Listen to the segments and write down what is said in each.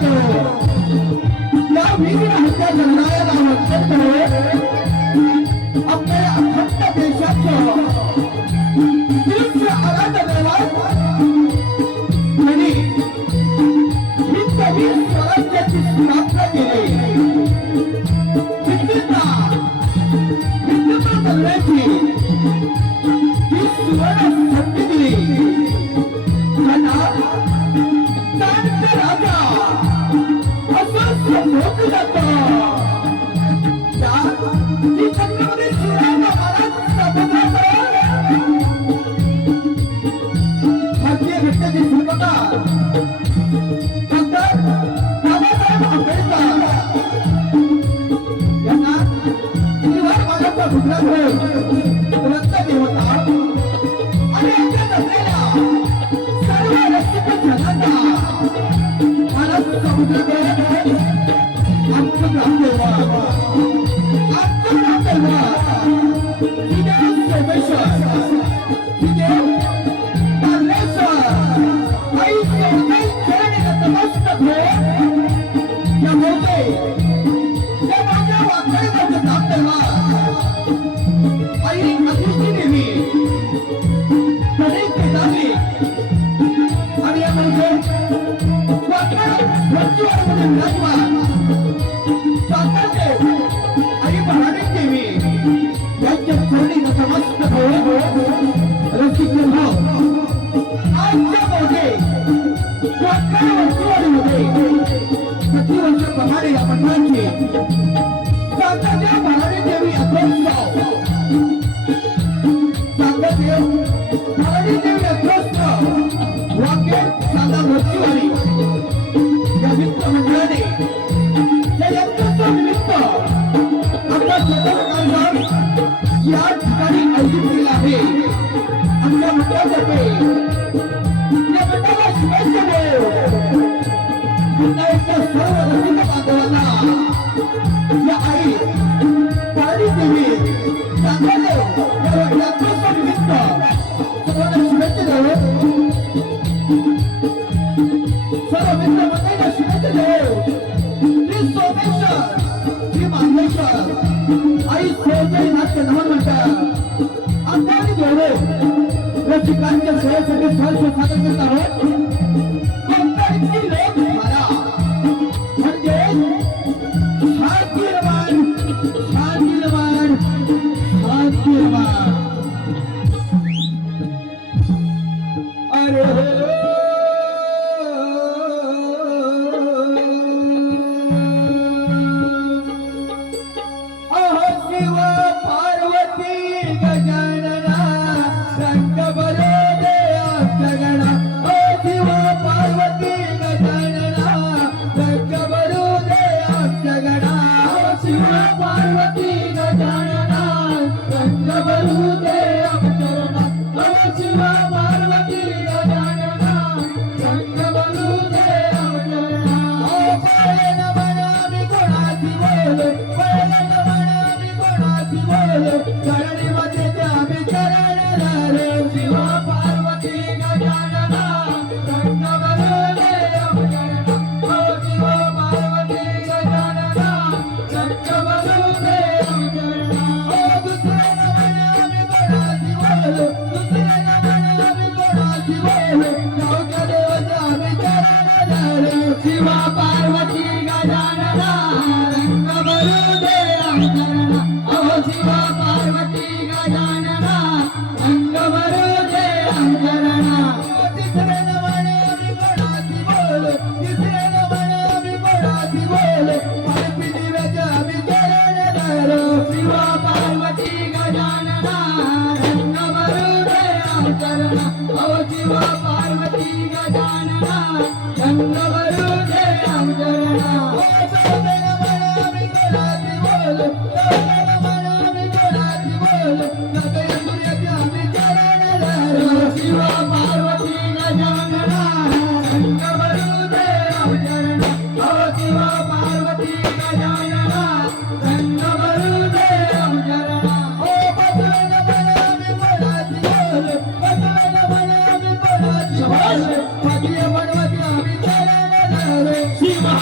जातो या वीर हत्या करणाऱ्याला वंचित आपल्या अखंड देशाचं दिव्य आराधनेला त्यांनी हिंदवी स्वराज्याची स्थापना केली. हिंदुत्व करण्याची ही सुवर्ण संधी दिली. त्यांना राजा असं संबोधलं जातं. छत्रपती शिवाजी महाराज भारतीय घटनेची सुरुवात डॉक्टर बाबासाहेब आंबेडकर यांना निवार मागाचा गुजरात ग्रंथ देवता आणि यांच्यात असलेल्या सर्व रसिक जनांना मानस समुद्राकडे आमचं ग्रामदेवा आमचं ग्रामदेवा श्रीदेव सोमेश्वर श्रीदेव तारलेश्वर आई सोमेल चरणी नतमस्तक हो या मोठे या माझ्या वाकडेचं ग्रामदेवा आई अतिष्ठी देवी कधी केदारली आणि या म्हणजे वरचीवाडीमध्ये विराजमान सातारदेव आई भवानी देवी यांच्या चरणी नतमस्तक हो. रसिक भाव आजच्या मोठे वरचीवाडीमध्ये प्रतिवर्ष प्रमाणे या मंडळाची सातारदेव भवानी देवी अग्रस्तव सातारदेव भवानी देवी अग्रस्तव वाक्य साधा वरचीवाडी या मित्र मंडळाने या यज्ञाच्या निमित्त आपला स्वतः कार्यक्रम या ठिकाणी आयोजित केला आहे. आमच्या मंडळातर्फे या मंडळाला शुभेच्छा देऊ. पुन्हा एकदा सर्व रसिक बांधवांना या आई भवानी देवी सातारदेव या यज्ञाच्या निमित्त सर्वांना शुभेच्छा देऊ. सर्व मित्र मंडळींना शुभेच्छा देऊ. श्री सोमेश्वर श्री मांगेश्वर आई सोजई नाट्य नमन मंडळ अंबानी जोडे रसिकांच्या सेवेसाठी सहर्ष सादर करत आहोत. कोकणची लोकधारा म्हणजे शांतीरमान शांतीरमान शांतीरमान. अरे शिवा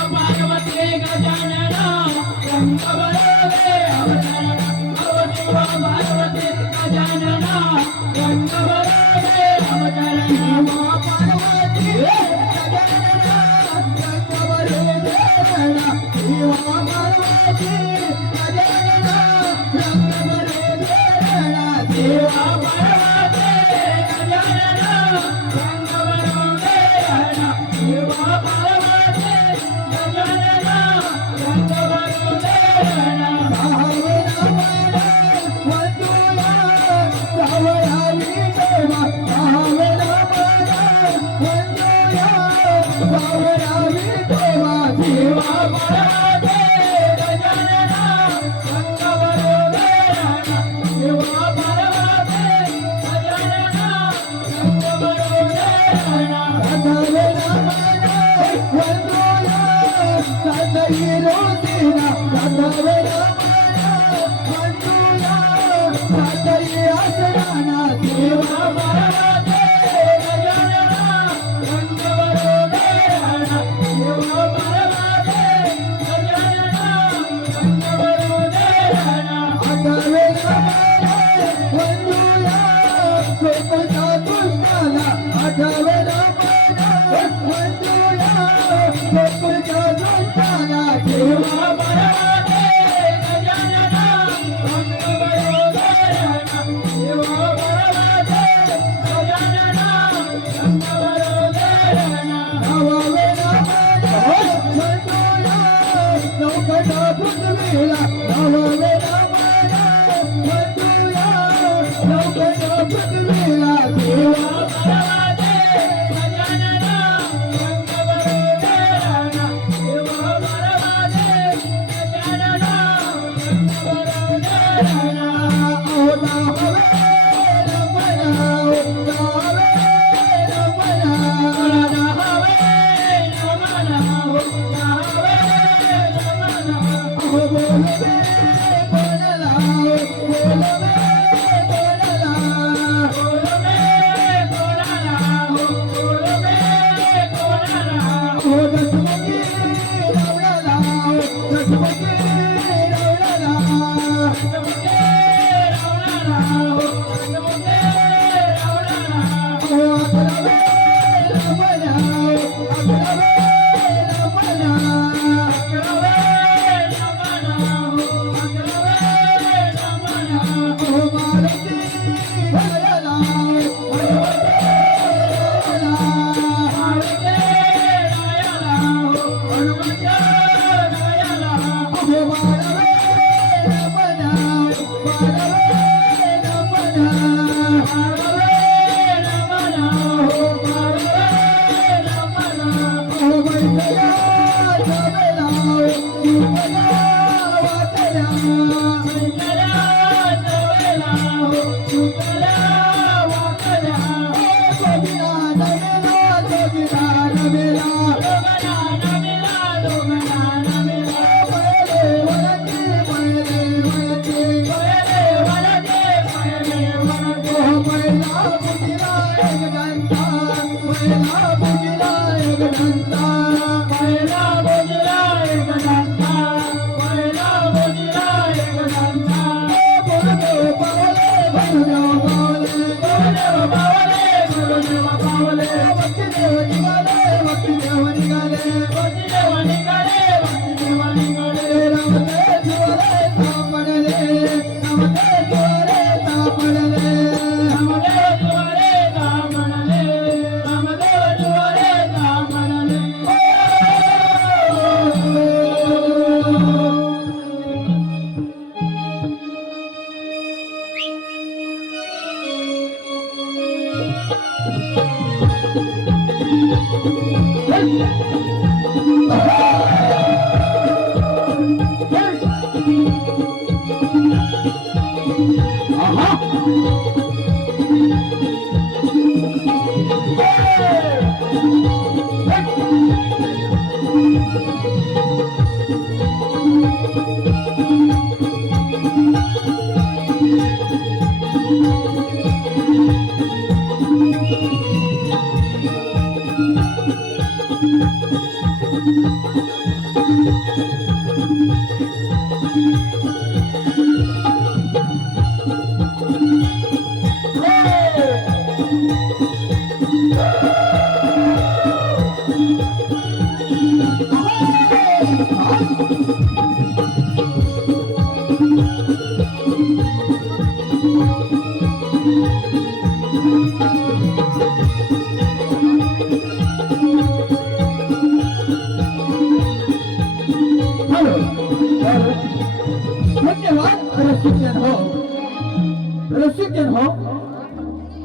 रसिकजन हो,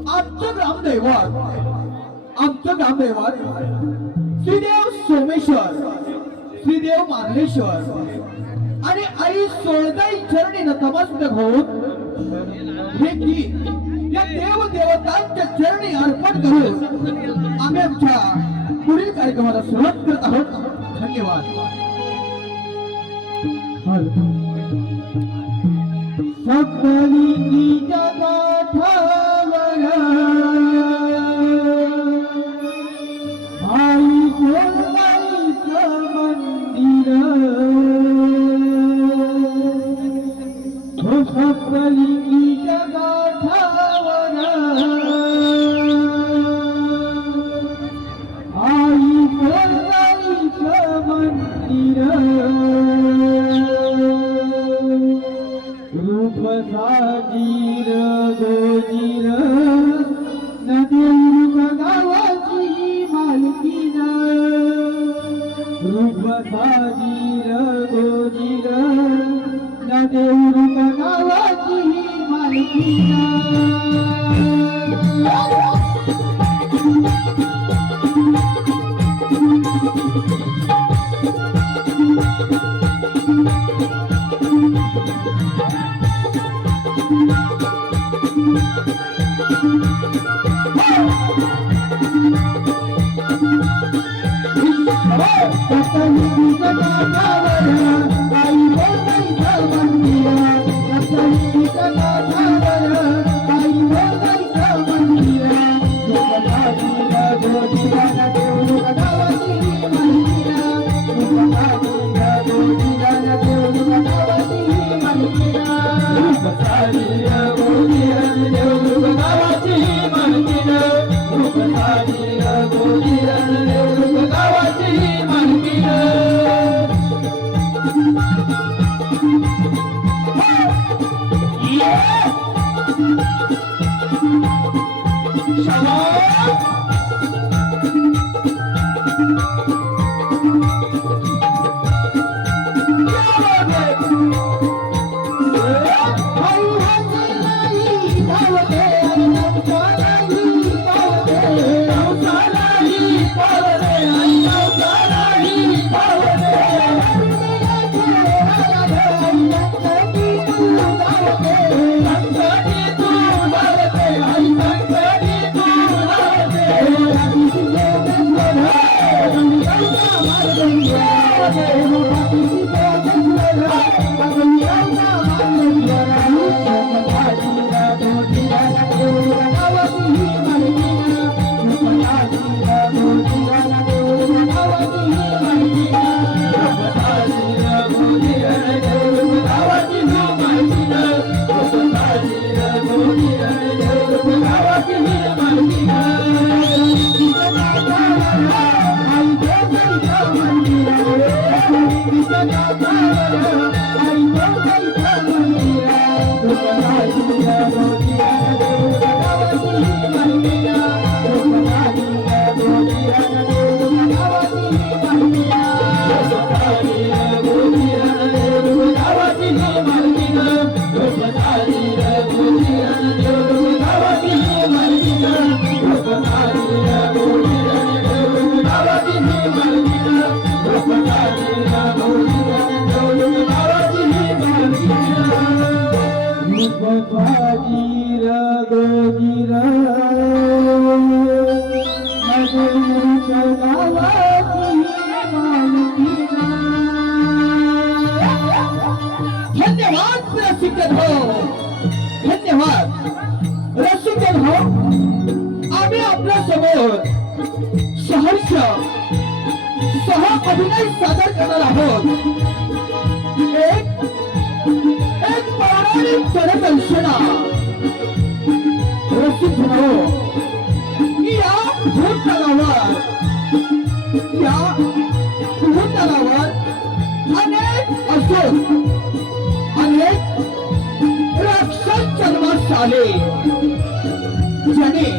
आमचं ग्रामदैवत श्रीदेव सोमेश्वर, श्रीदेव मार्लेश्वर आणि आई सोळदाई चरणी नतमस्तक होऊन हे गीत या देव देवतांच्या चरणी अर्पण करून आम्ही आमच्या पुढील कार्यक्रमाला सुरुवात करत आहोत. धन्यवाद. सकली जगाठावर आई सोळदाईचं मंदिर, हो सकली जगाठावर आई सोळदाईचं मंदिर, रूप साजीर गोजीर नदेव गावाची मालकीन, रूप साजीर गोजीर नदेव गावाची मालकीन. अभिनय सादर करणार आहोत. एक एक पौराणिक जनदर्शना प्रसिद्ध हो की या भूतलावर अनेक असुर अनेक राक्षस जन्मास आले, ज्याने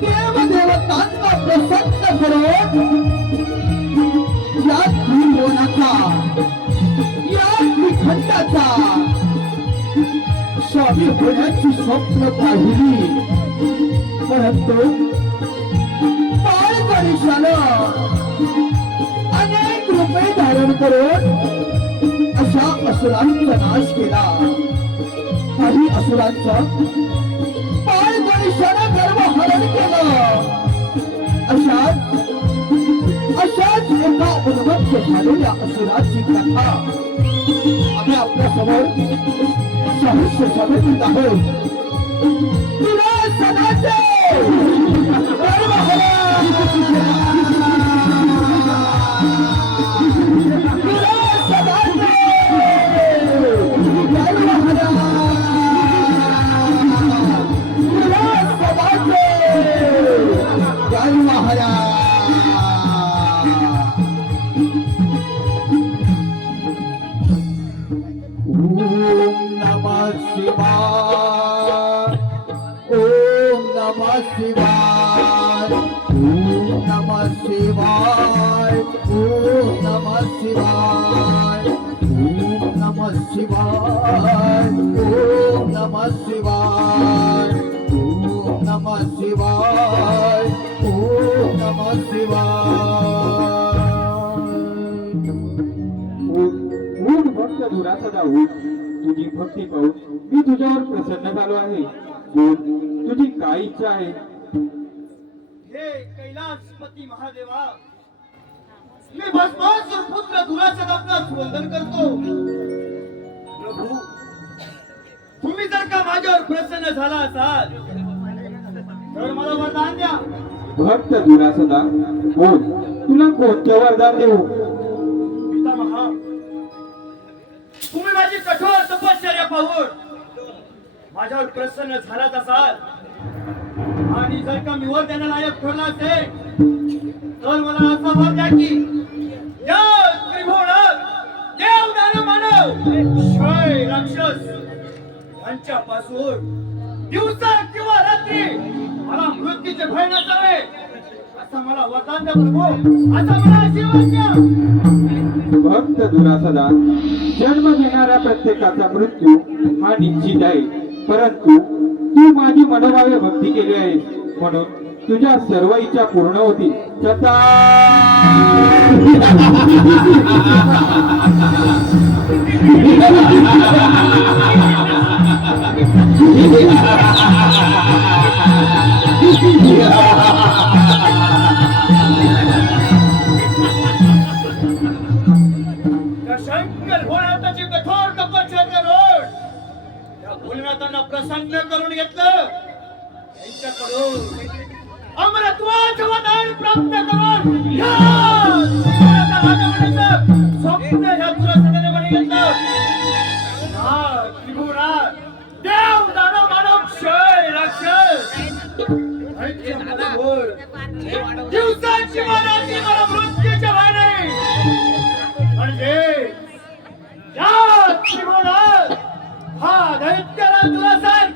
देवदेवतांना प्रसन्न करून या त्रिभुवनाचा या त्रिखंडाचा स्वामी होण्याची स्वप्न पाहिली. परंतु बाळ गणेशानं अनेक रूपे धारण करून अशा असुरांचा नाश केला. काही असुरांचा बाळ गणेशानं गर्व हरण केलं. अशाच एका उन्मत्त झालेल्या असुराची कथा आम्ही आपल्या समोर साहित्य समितीत आहोत. तुला सदाचे गर्व हरण, तुला सदाचे गर्व हरण, तुला सदाचे गर्व हरण. शिवाय ओम नमः शिवाय ओम नमः शिवाय ओम नमः शिवाय ओम नमः शिवाय ओम नमः शिवाय ओम नमः शिवाय. उठ भक्त दुरासदा उठ, तुझी भक्ती पाहून मी तुझ्यावर प्रसन्न झालो आहे. बोल, तुझी काय इच्छा आहे? हे कैलासपती महादेवा, मी भस्मासुर पुत्र दुरासदापनास वंदन करतो. प्रभू, तुम्ही जर का माझ्यावर प्रसन्न झाला असाल तर मला वरदान द्या. भक्त दुरासदा बोल, तुला कोणते वरदान देऊ? पितामहा, तुम्ही माझी कठोर तपश्चर्या पाहून माझ्यावर प्रसन्न झालाच असाल आणि जर का मी वर देण्याला लायक ठरला असेल तर मला असा वर द्या की या त्रिभुवनात देव दानव मानव क्षय राक्षस यांच्यापासून दिवसा किंवा रात्री मला मृत्यूचे भय नसावे असं मला वरदान द्या प्रभू, असं मला आशीर्वाद द्या. भक्त दुरासदा, जन्म घेणाऱ्या प्रत्येकाचा मृत्यू हा निश्चित आहे, परंतु तू माझी मनोभावे भक्ती केली आहे म्हणून तुझ्या सर्व इच्छा पूर्ण होतील. शंकर भोलेनाथाची कठोर तपश्चर्या करून त्या भोलेनाथांना प्रसन्न करून घेतलं. त्यांच्याकडून अमरत्वाचं वरदान प्राप्त करून या स्वप्न ह्या दुरासदाने बळी घेतलं. त्रिभुवनात देव दानव मानव क्षय राक्षस दिवसाची रात्री मला मृत्यूच्या भाने म्हणजे या त्रिभुवनात हा दैत्यराज दुरासन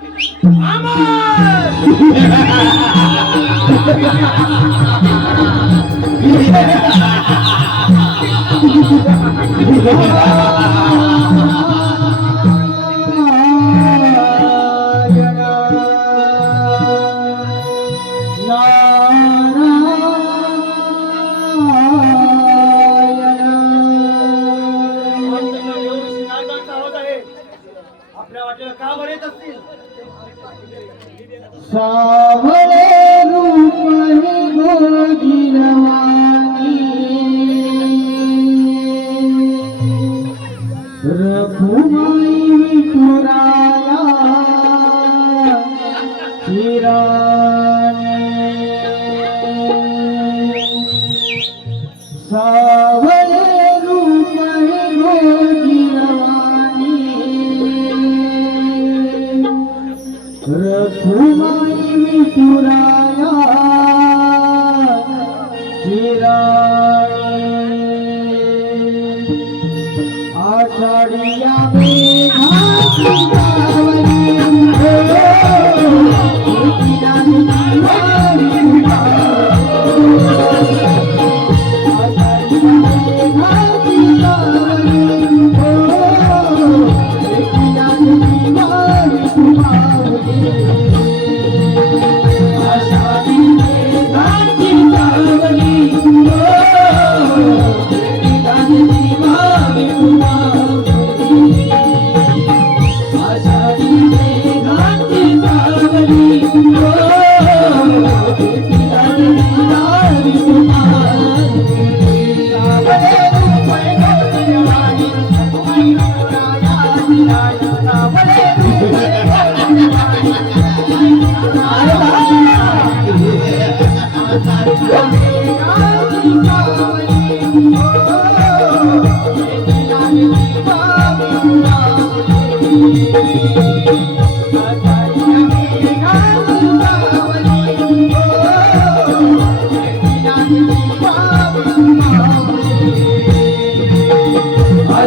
आपल्या वाटेला का बरं येत असतील? सावळे रूप गोजिरवाणी रघुमाई विठुराया चिराने सावळे रूप रोजिरवाणी रघुमाई विठुराया चिराणी आषाढिया मेघाची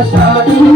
सावली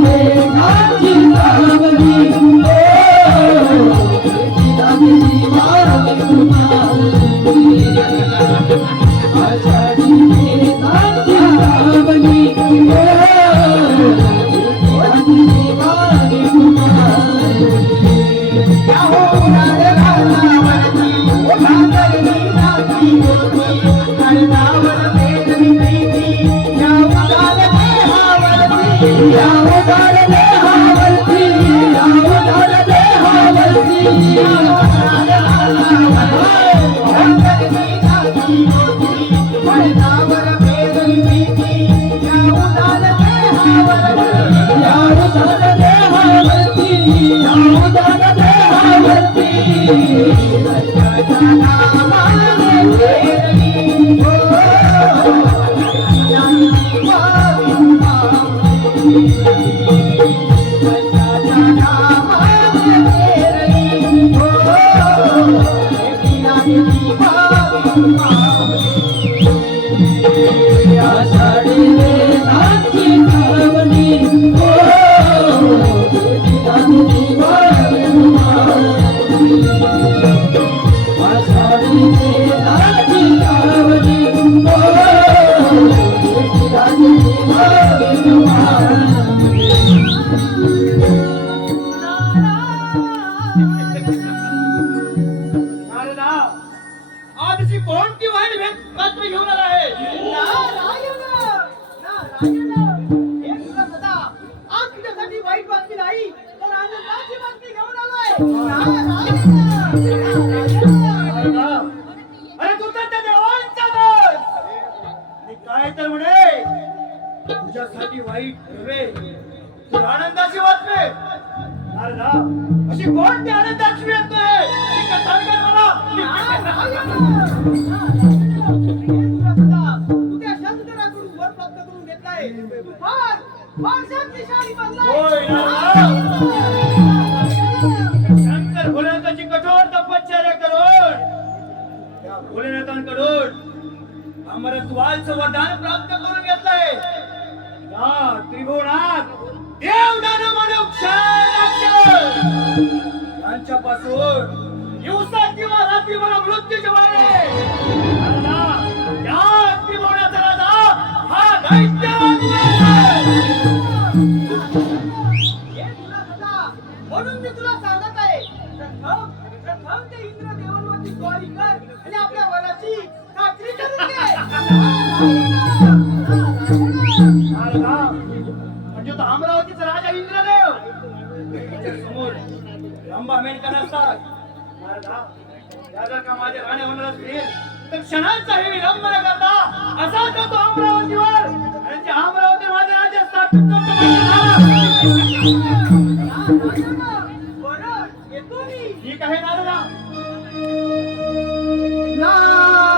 आजची कोणती वाईट भेट पत्र घेऊन आला आहे वाईट बातमी नाही तर आनंदाची बातमी घेऊन आलोय अरे तू तर त्या देवांचा दास आणि काय तर म्हणे तुझ्यासाठी वाईट नव्हे तर आनंदाची बातमी अरे ना अशी कोणती आनंदाची बातमी आहे ती कथा कर मला तू त्या शंकराकडून वर प्राप्त करून घेतलाय फार शक्तिशाली होय बनलाय शंकर भोलेनाथाची कठोर तपश्चर्या करून त्या भोलेनाथांकडून अमरत्वाचं वरदान प्राप्त करून घेतलंय या त्रिभुवनात देव दानव मानव यांच्यापासून दिवसा किंवा रात्री मला मृत्यूचे वाळे या त्रिभुवनाचा राजा हा दैत्यवान म्हणून मी तुला सांगत आहे प्रथम ते इंद्र देवांवरची स्वारी कर आणि आपल्या वराची खात्री करून घे म्हणजे तो अमरावतीचा राजा इंद्रदेव त्याच्या समोर रंभा मेनका नसतात जर का माझे राणे होणार असतील तर क्षणांचाही विलंब न करता असा तो अमरावतीवर आणि त्या अमरावती माझ्या राज्यात स्थापित बरं येतो मी ठीक आहे नारदा नारायण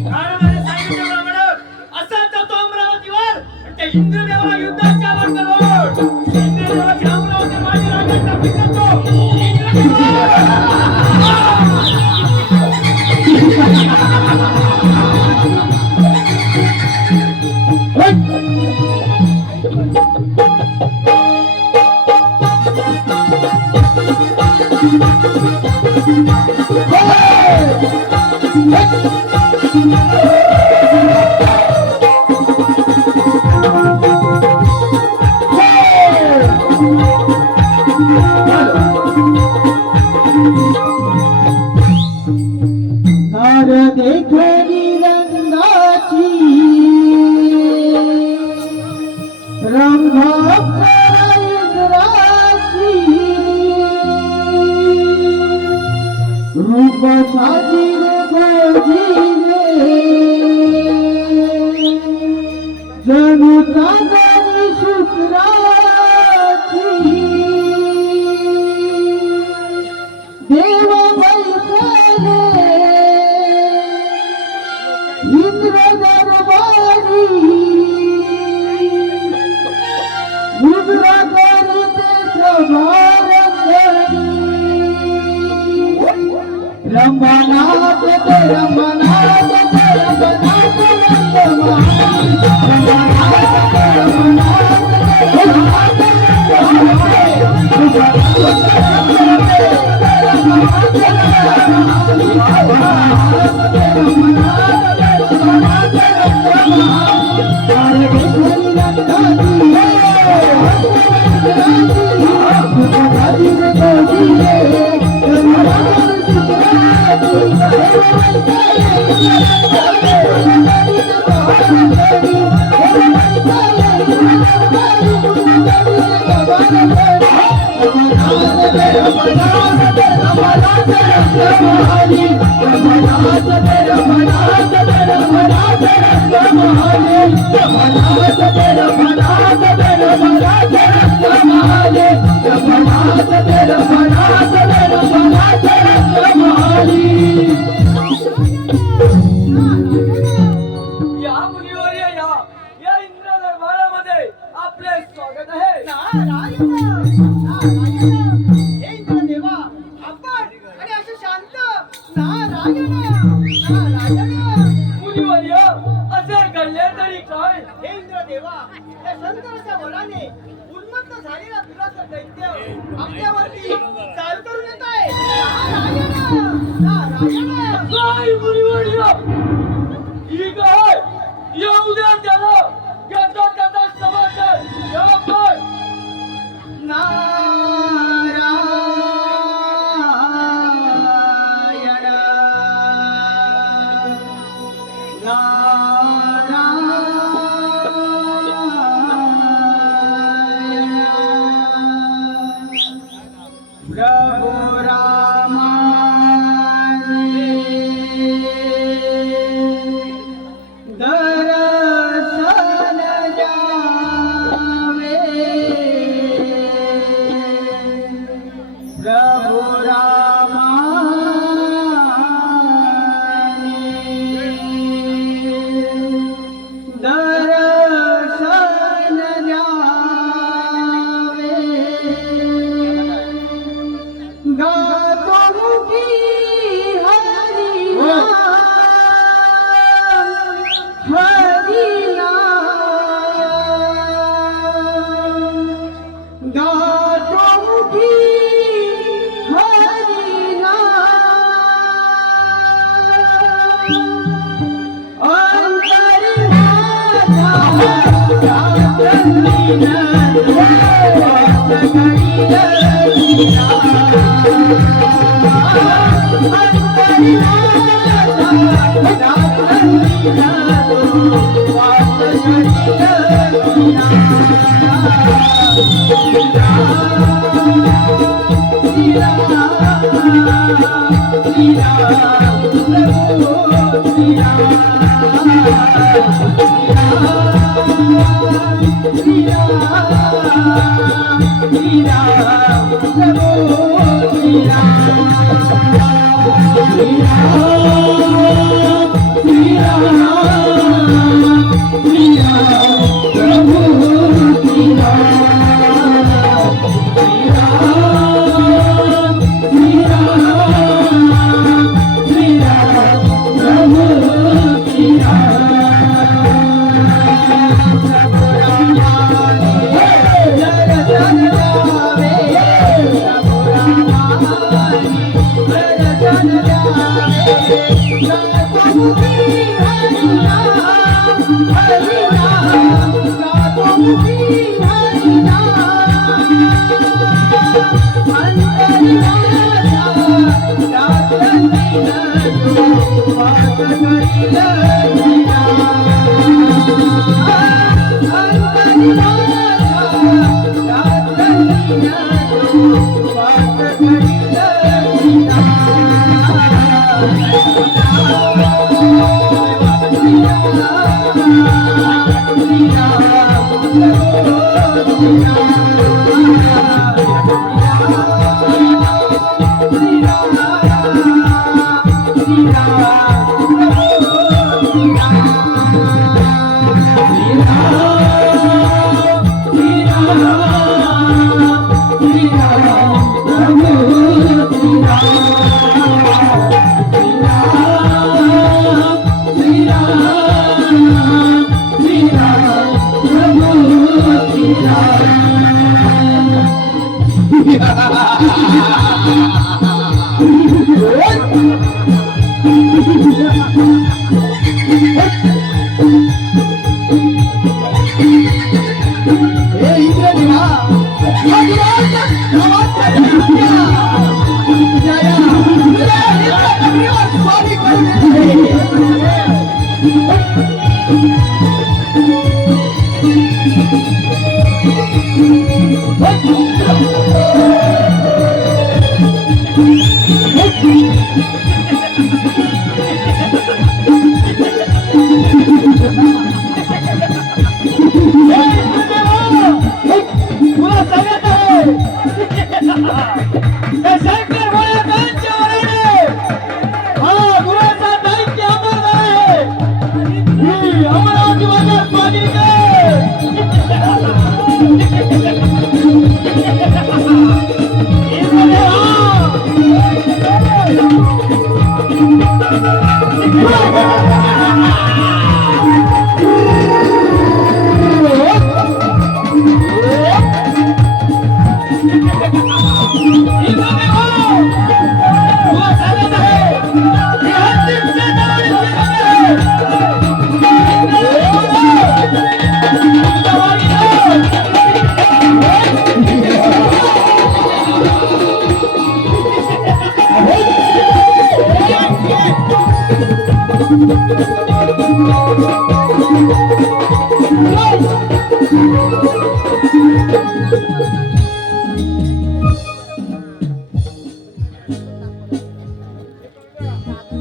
महाराजांनी सांगितल्याप्रमाणे असा जातो अमरावतीवर आणि त्या इंद्रदेवाला युद्धाच्या वाटेवर इंद्रदेवाची अमरावती माझ्या राज्याचा पितृत्व नार देखणी रंगाची रंगा इंद्राची रूप साजीर गोजीरे जणू चांदणी शुक्राची देव बैठले इंद्र दरबारी मुद्रा करीते सभारंगणी रमनाथ ते रमनाथ ते रमनाथ नंदमाई रमनाथ ते रमनाथ ते रमनाथ या मुलीवर या इंद्र दरबारामध्ये आपले स्वागत आहे नारायण नारायण हे इंद्रदेवा आपण आणि असे शांत नारायण नारायण मुलीवर असे घडले तरी काय हे इंद्रदेवा या शंकराच्या बळाने उन्मत्त झालेला दुराचा दैत्य आपल्यावरती चाल करून येत आहे नारायण नारायण काय मुलीवर ही काय येऊ द्या त्याला घेतो त्याचा समाचार या काय नारायण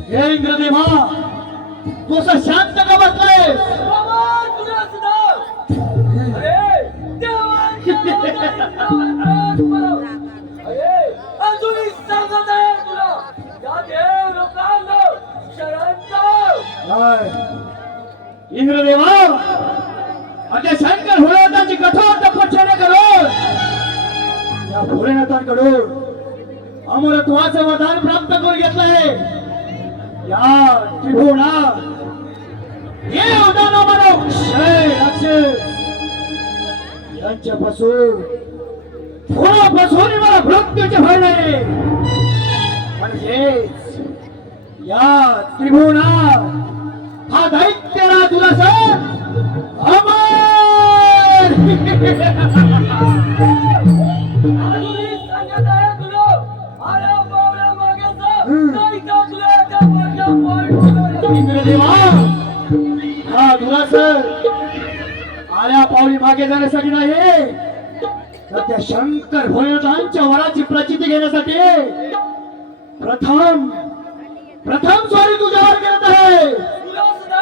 हे इंद्रदेवा तू असं शांत का बसलाय अजूनही सांगत आहे तुला या देव लोकांना शरण जाव. इंद्रदेवा आता शंकर भोलेनाथाची कठोर तपश्चर्या करून या भोलेनाथांकडून अमरत्वाचं वरदान प्राप्त करून घेतलंय. या त्रिभुवना हे वरदान आम्हाला राक्षस यांच्यापासून थोडापासून मला मृत्यूचे भय नाही. म्हणजेच या त्रिभुवना हा दैत्यराज तुला सर अमर अजूनही सांगत आहे तुला आल्या पावल्या मागे जा नाही का तुला एका वर्षा पॉईंट इंद्रदेवा हा दुरासर आल्या पावली मागे जाण्यासाठी नाही तर त्या शंकर भोलेनाथांच्या वराची प्रचिती घेण्यासाठी प्रथम स्वारी तुझ्यावर करत आहे. तुला सुद्धा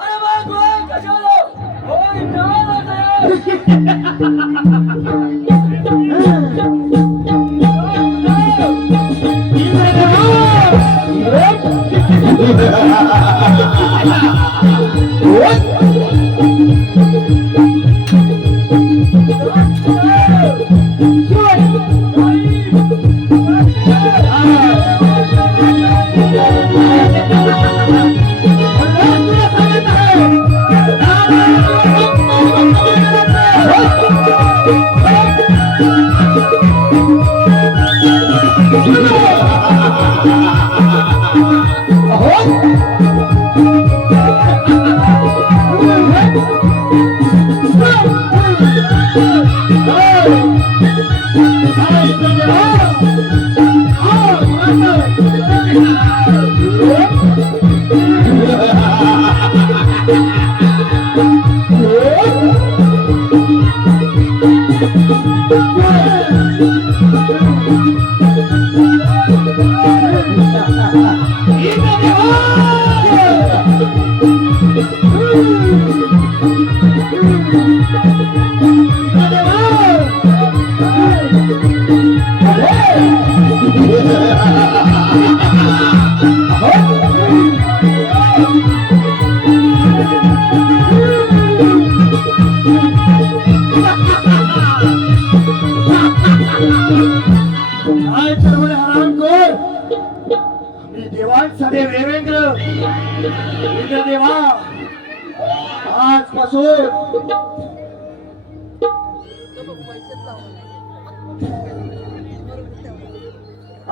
अरे वाह गोय कशाला होय नाला काय तर म्हणे हरामखोर मी देवांसाठी देवेंद्र इंद्रदेवा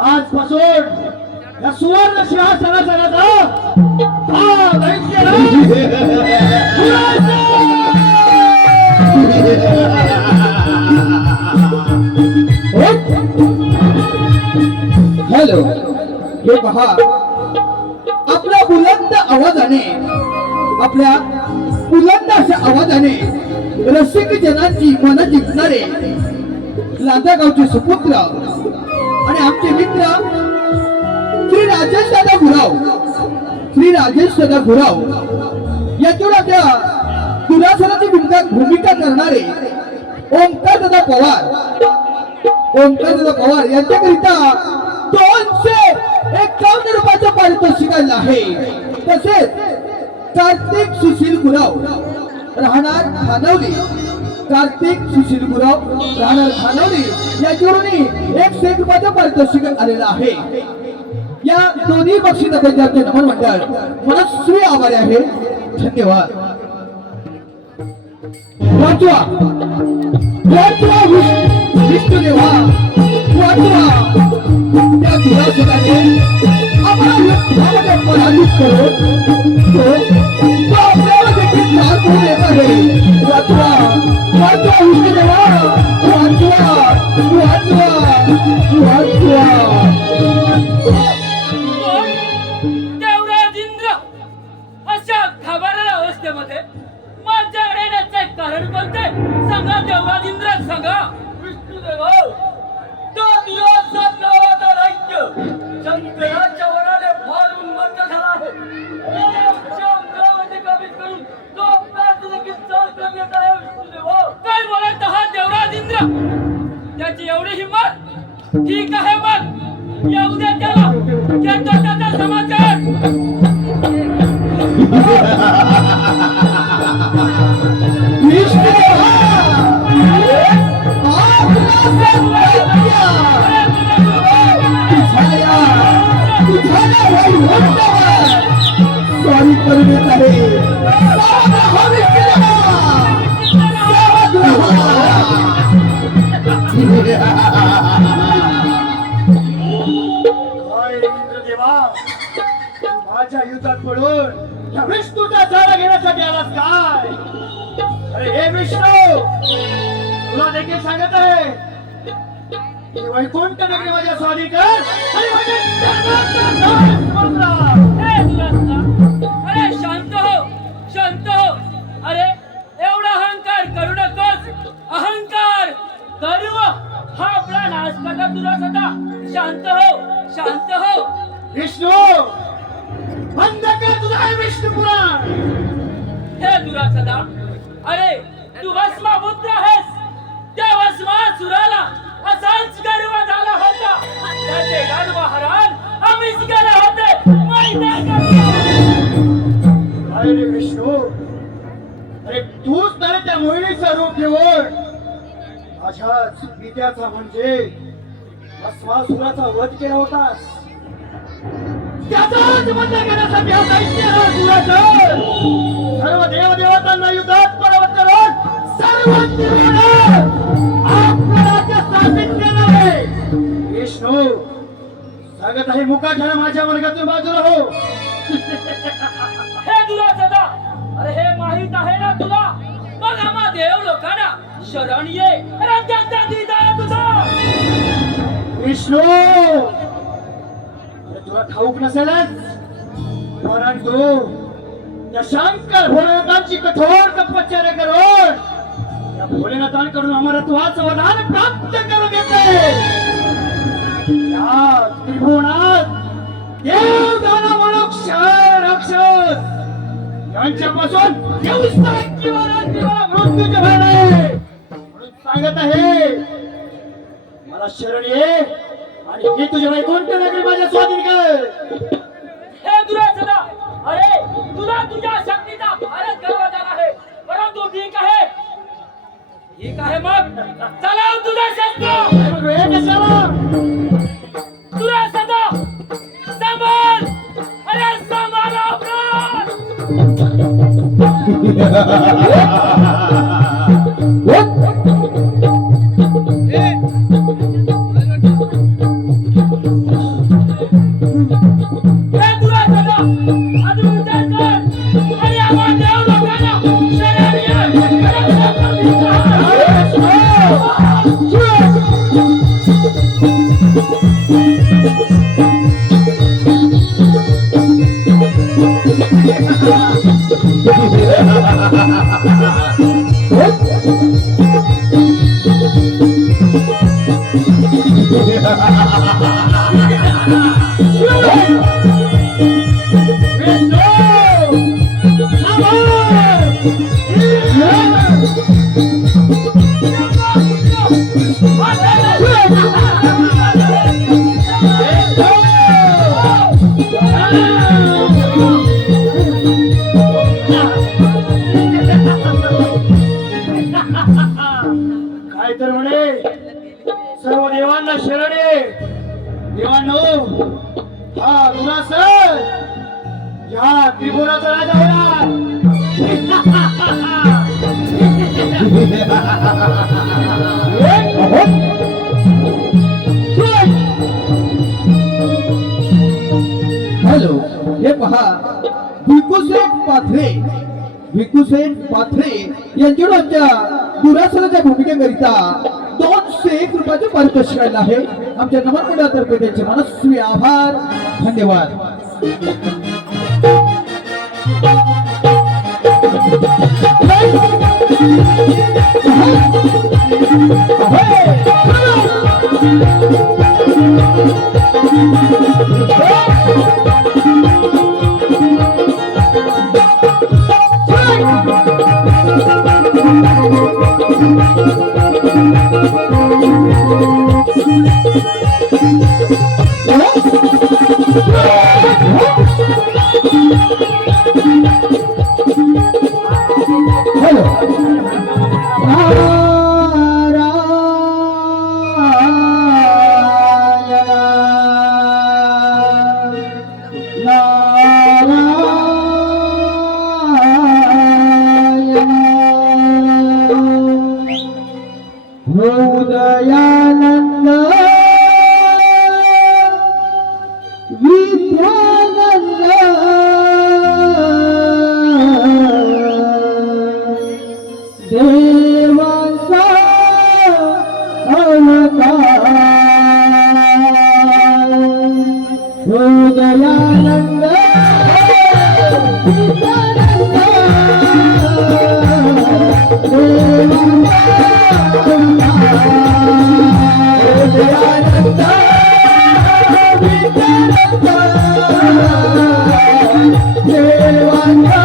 आजपासून या सुवर्ण सिंहासनाचा हा हॅलो हे पहा आपल्या बुलंद आवाजाने आपल्या बुलंद अशा आवाजाने रसिक जनांची मन जिंकणारे लांजा गावचे सुपुत्र आणि आमचे मित्र श्री राजेश दादा गुराव या त्या दुरासनाची भूमिका करणारे ओंकार दादा पवार यांच्याकरिता 251 रुपयाचं पारितोषिक आणलं आहे. तसेच कार्तिक सुशील गुराव राहणार खानवली याच्यावरून 100 रुपयाचं पारितोषिक आलेलं आहे. या दोन्ही बक्षिसाचे नमन मंडळ मनस्वी आभारी आहे. धन्यवाद. वाचवा विष्णुदेवा वाचवा त्या दुरासनाने आम्हाला युद्धामध्ये पराजित करून तो आपल्याला देखील त्रास होऊ देत आहे. वाचवा विष्णुदेवा वाचवा देवराज इंद्र अशा घाबरलेल्या अवस्थेमध्ये माझ्याकडे येण्याचे कारण कोणते सांगा. देवराज इंद्र सांगा. विष्णुदेवा तो दिवसात नावाचा राज्य शंकराच्या वराने फार उन्मत्त झाला आहे. आमच्या अंगामध्ये कमीत करून तो आपल्याला देखील चाल करण्यात आहे. विष्णुदेवा काय बोलत आहात देवराज इंद्र? त्याची एवढी हिंमत? ठीक आहे मग येऊ दे त्याला. घेतो त्याचा समाचार. स्वारी करण्यात आहे. काय इंद्रदेवा माझ्या युद्धात पडून या विष्णूचा चारा घेण्यासाठी आलास काय? अरे हे विष्णू तुला देखील सांगत आहे की वैकुंठ नगरी माझ्या स्वाधीन कर आणि माझ्या जन्माचा नाश करून राहा. हे दुरात्मा, अरे शांत हो, शांत हो. अरे एवढा अहंकार करू नकोस. अहंकार गर्व हा आपला नाश करता दुरासदा. शांत हो, शांत हो. विष्णू बंद कर तुझा हे विष्णू पुराण. हे दुरासदा, अरे तू भस्मपुत्र आहेस. त्या भस्मासुराला असाच गर्व झाला होता. त्याचे गर्व हरण आम्हीच केले होते. माहिती आहे का? अरे विष्णू, अरे तूच तर त्या मोहिनीचं रूप घेऊन माझ्याच पित्याचा म्हणजे भस्मासुराचा वध केला होतास. त्याचाच वध करण्यासाठी हा दैत्य सुराचं सर्व देवदेवतांना युद्धात पराभूत करून सर्व त्रिभुवन आपलं राज्य स्थापित करणार आहे. विष्णू सांगत आहे मुकाट्याने माझ्या मार्गातून बाजूला हो. हे दुरासदा, अरे हे माहित आहे ना तुला? मग आम्हा देव लोकांना शरण ये. राज्याचा दिदा आहे तुझा. विष्णू अरे तुला ठाऊक नसेलच, परंतु त्या शंकर भोलेनाथांची कठोर तपश्चर्या करून त्या भोलेनाथांकडून अमरत्वाचं वरदान प्राप्त करून घेतले. या त्रिभुवनात देव दानव मनुष्य राक्षस यांच्यापासून मृत्यूचे भय नाही. म्हणून सांगत आहे मला शरण ये आणि मी तुझ्या वैकुंठ नगरी माझ्या स्वाधीन कर. हे दुरासदा, अरे तुला तुझ्या शक्तीचा फारच गर्व झाला आहे. परंतु ठीक आहे, ठीक आहे. मग चला तुझा शस्त्र. मग हे कशाला? दुरासदा सांभाळ. अरे सांभाळ अपराध. हे दुरासदा, आधी विचार कर आणि आम्हा देव लोकांना शरण काय तर म्हणे सर्व देवांना शरण ये. देवांनो, हा दुरासर या त्रिपुराचा राजा होणार. हॅलो, हे पहा, भिकूसेठ पाथरे यांच्याकडून आमच्या दुरासनाच्या भूमिकेकरिता 201 रुपयाचे पारितोषिक आले आहे. आमच्या नमन मंडळातर्फे त्यांचे मनस्वी आभार. धन्यवाद. हॅलो. देवाचा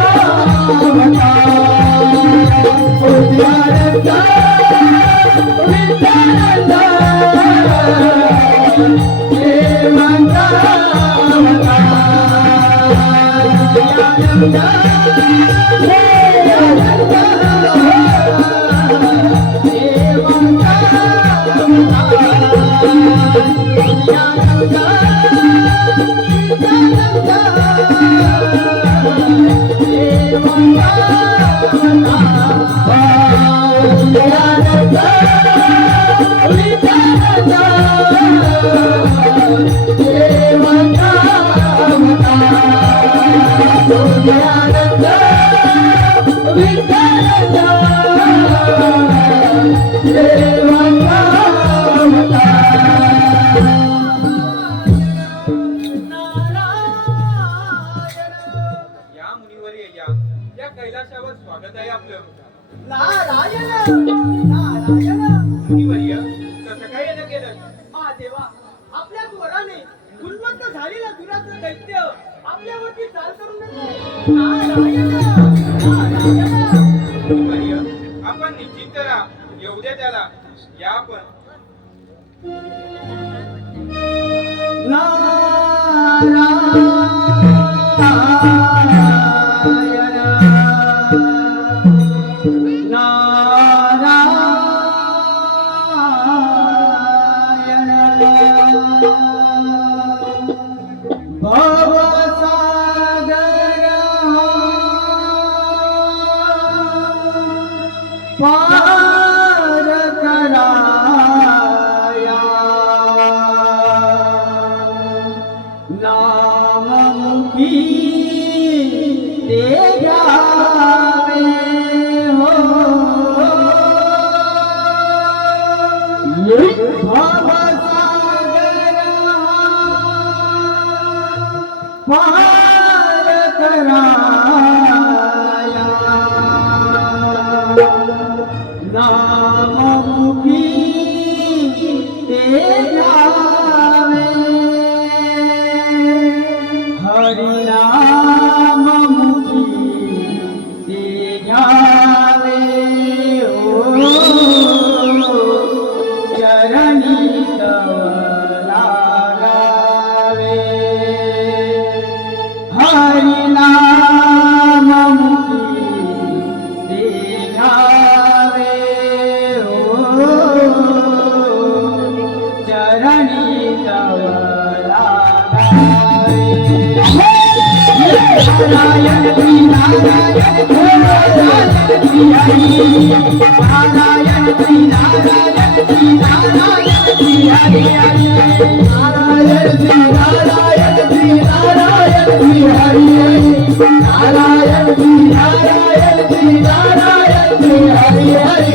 उद्यानाचा विद्यानाचा देवाचा या मुनीवर या या कैलाशावर स्वागत आहे आपलं. मुनिवर्य कसं काय येणं केलं? महादेवा, आपल्याच वराने उन्मत्त झालेला दुराचं दैत्य आपल्यावरती चाल करून देतो. नारायण, नारायण. मुनिवर्य आपण निश्चिंत राहा, येऊ द्या त्याला. या आपण पार कराया नाममुखी ते जावे हो भवसागर पार कराया नाममुखी ते जावे हरिनाममुखी ते जावे ओ चरणी तव लागावे हरिनाममुखी ते जावे चरणी तव लागावे नारायण श्री नारायण श्री हरि नारायण श्री नारायण श्री नारायण श्री हरि नारायण श्री नारायण श्री नारायण श्री हरि नारायण श्री नारायण श्री नारायण श्री हरि हरि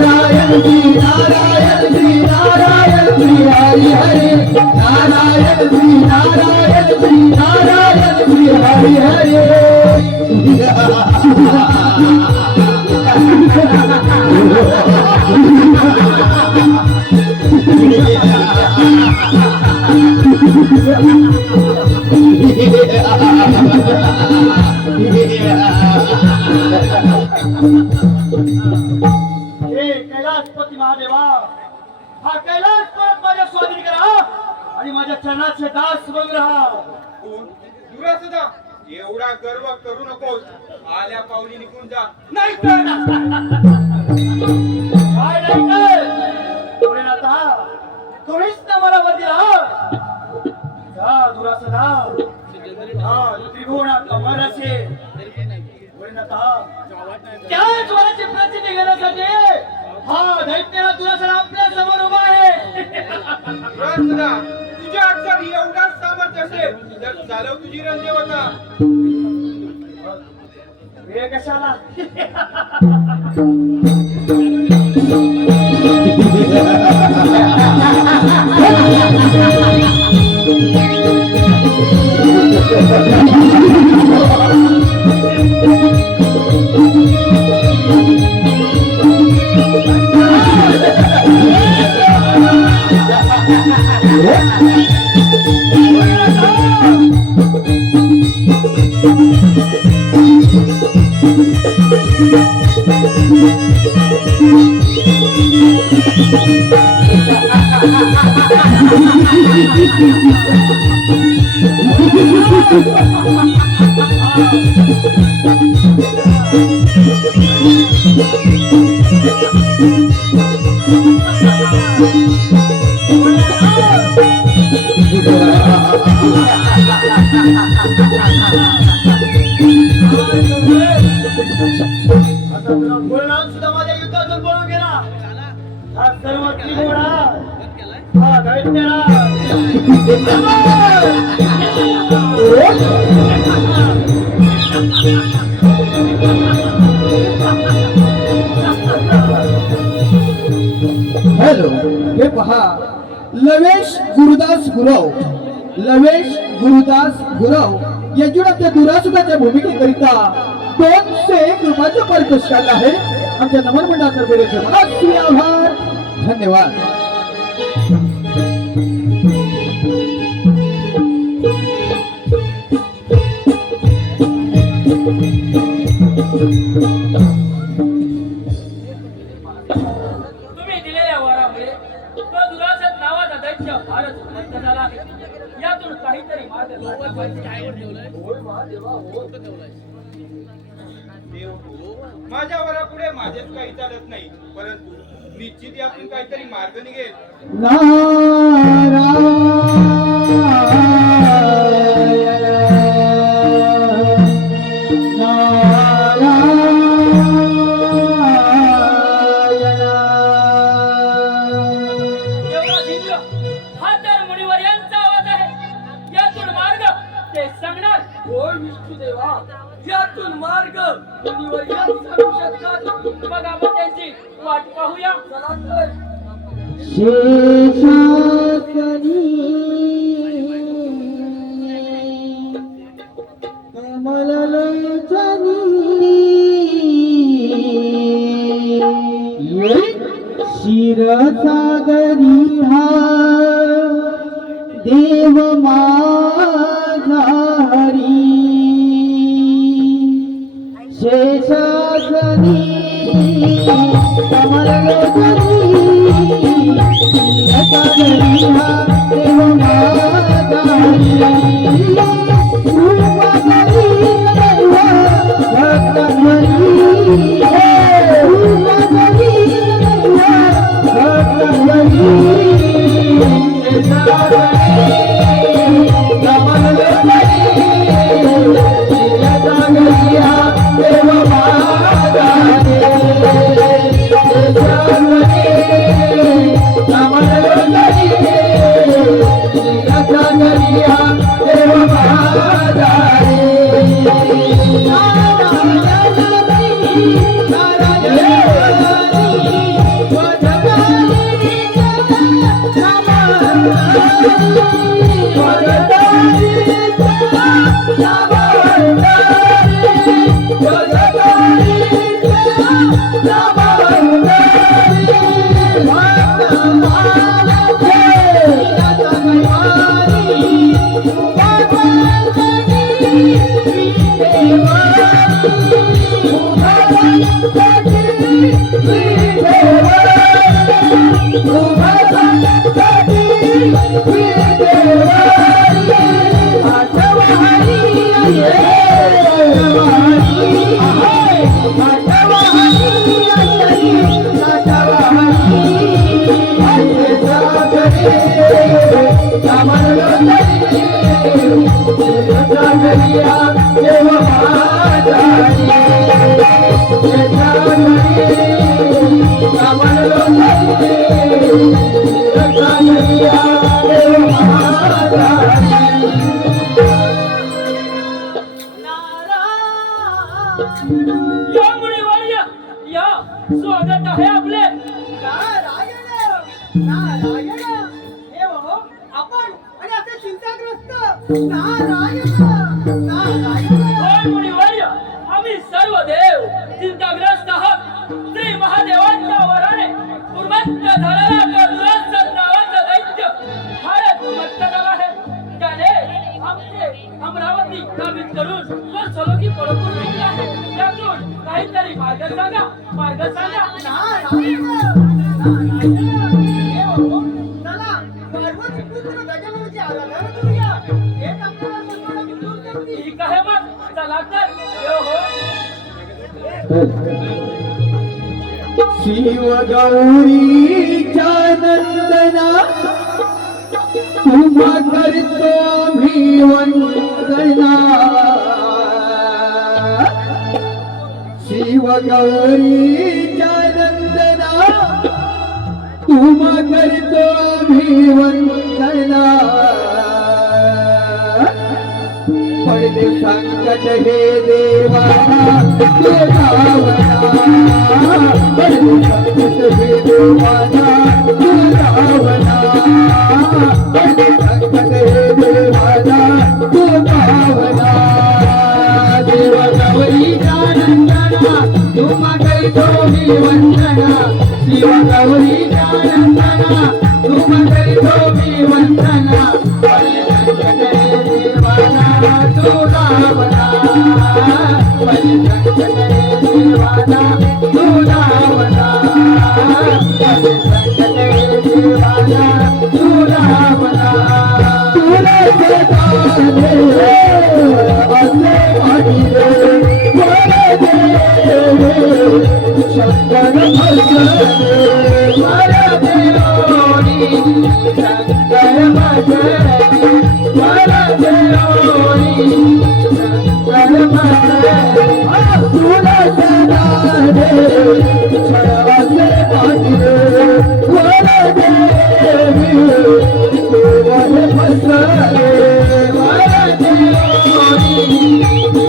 नारायण श्री नारायण श्री नारायण श्री हरि हरि नारायण श्री नारायण श्री नारायण श्री हरि हरि हे कैलासपती महादेवा, हा कैलास परत माझ्या स्वाधीन करा आणि माझ्या चरणाचे दास बन राहा. दुरासदा एवढा गर्व करू नकोस. आल्या पावली निघून जा. नाही तर काय नाही तर पुढे आता तुम्हीच ना मला वरती राहा. जा दुरासदा, त्रिभुवनात अमर असेल. त्याच वराचे आता तुला भोळनाथ सुद्धा माझ्या युद्धातून पळून गेला. हा सर्व त्रिगुणा, हा दैत्यराज. हॅलो, हे पहा, लवेश गुरुदास गुरव, लवेश गुरुदास गुरव यांच्याकडे त्या दुरासुदाच्या भूमिकेकरिता 201 रुपयाचं पारितोषिक आलं आहे. आमच्या नमन मंडळातर्फे त्याचे मनस्वी आभार, धन्यवाद. तुम्ही दिलेल्या वरामुळे तो दुरासद नावाचा दैत्य फारच उन्मत्त झाला आहे. यातून काहीतरी मार्ग काढला पाहिजे. माझ्या वरापुढे माझेच काही चालत नाही, परंतु निश्चित यातून काहीतरी मार्ग निघेल. देवराज इंद्र, हा तर मुनिवर यांचा आवाज आहे. यातून मार्ग ते सांगणार. होय विष्णुदेवा, यातून मार्ग मुनिवर यांचा सांगू शकतात. मग आपण त्यांची वाट पाहूया. चला तर. क्षीरसागरी हा देव माझा हरी, शेषासनी कमललोचनी, क्षीरसागरी हा देव माझा हरी, रूपाधरी सर्व भक्तधरी, रूपाधरी या स्वागत आहे आपले. नारायण नारायण हे हो आपण आणि असे चिंताग्रस्त नारायण नारायण होय मुनिवर्य, आम्ही सर्व देव चिंताग्रस्त आहोत. श्री महादेवांच्या वराने उन्मत्त झालेला तो दुरासन नावाचा दैत्य फारच उन्मत्त झाला आहे. त्याने आमचे अमरावती काबीज करून तो सलोखी पळवून नेला आहे. त्यातून काहीतरी मार्ग सांगा, मार्ग सांगा. नारायण नारायण हे हो चला पार्वती पुत्र गजाननाची आराधना करूया. हे आपल्याला सर्वांना दूर करतील. ठीक आहे मग, चला तर. हो शिव गौरीच्या नंदना तुम्हा करतो आम्ही वंदना. शिव गौरीच्या नंदना तुम्हा करतो आम्ही वंदना. पडले संकट हे देवा तुझावना. पडले संकट हे देवाना तुझावना. पडले संकट हे देवाना तुझावना. देव गौरीच्या नंदना तुम्हा करतो मी वंदना. शिव गौरीच्या नंदना तुम्हा करतो मी वंदना. पडले संकट हे देवाना तुझावना. पडले संकट हे देवाना तुझावना. पडले संकट हे देवाना तुझावना. तुला सदा देव असे वाटिले वर देव शंकर भजले वर देवोनी शंकर भजले वर देवोनी शंकर भजले. तुला सदा देव असे वाटिले वर देव वर भजले वर देवोनी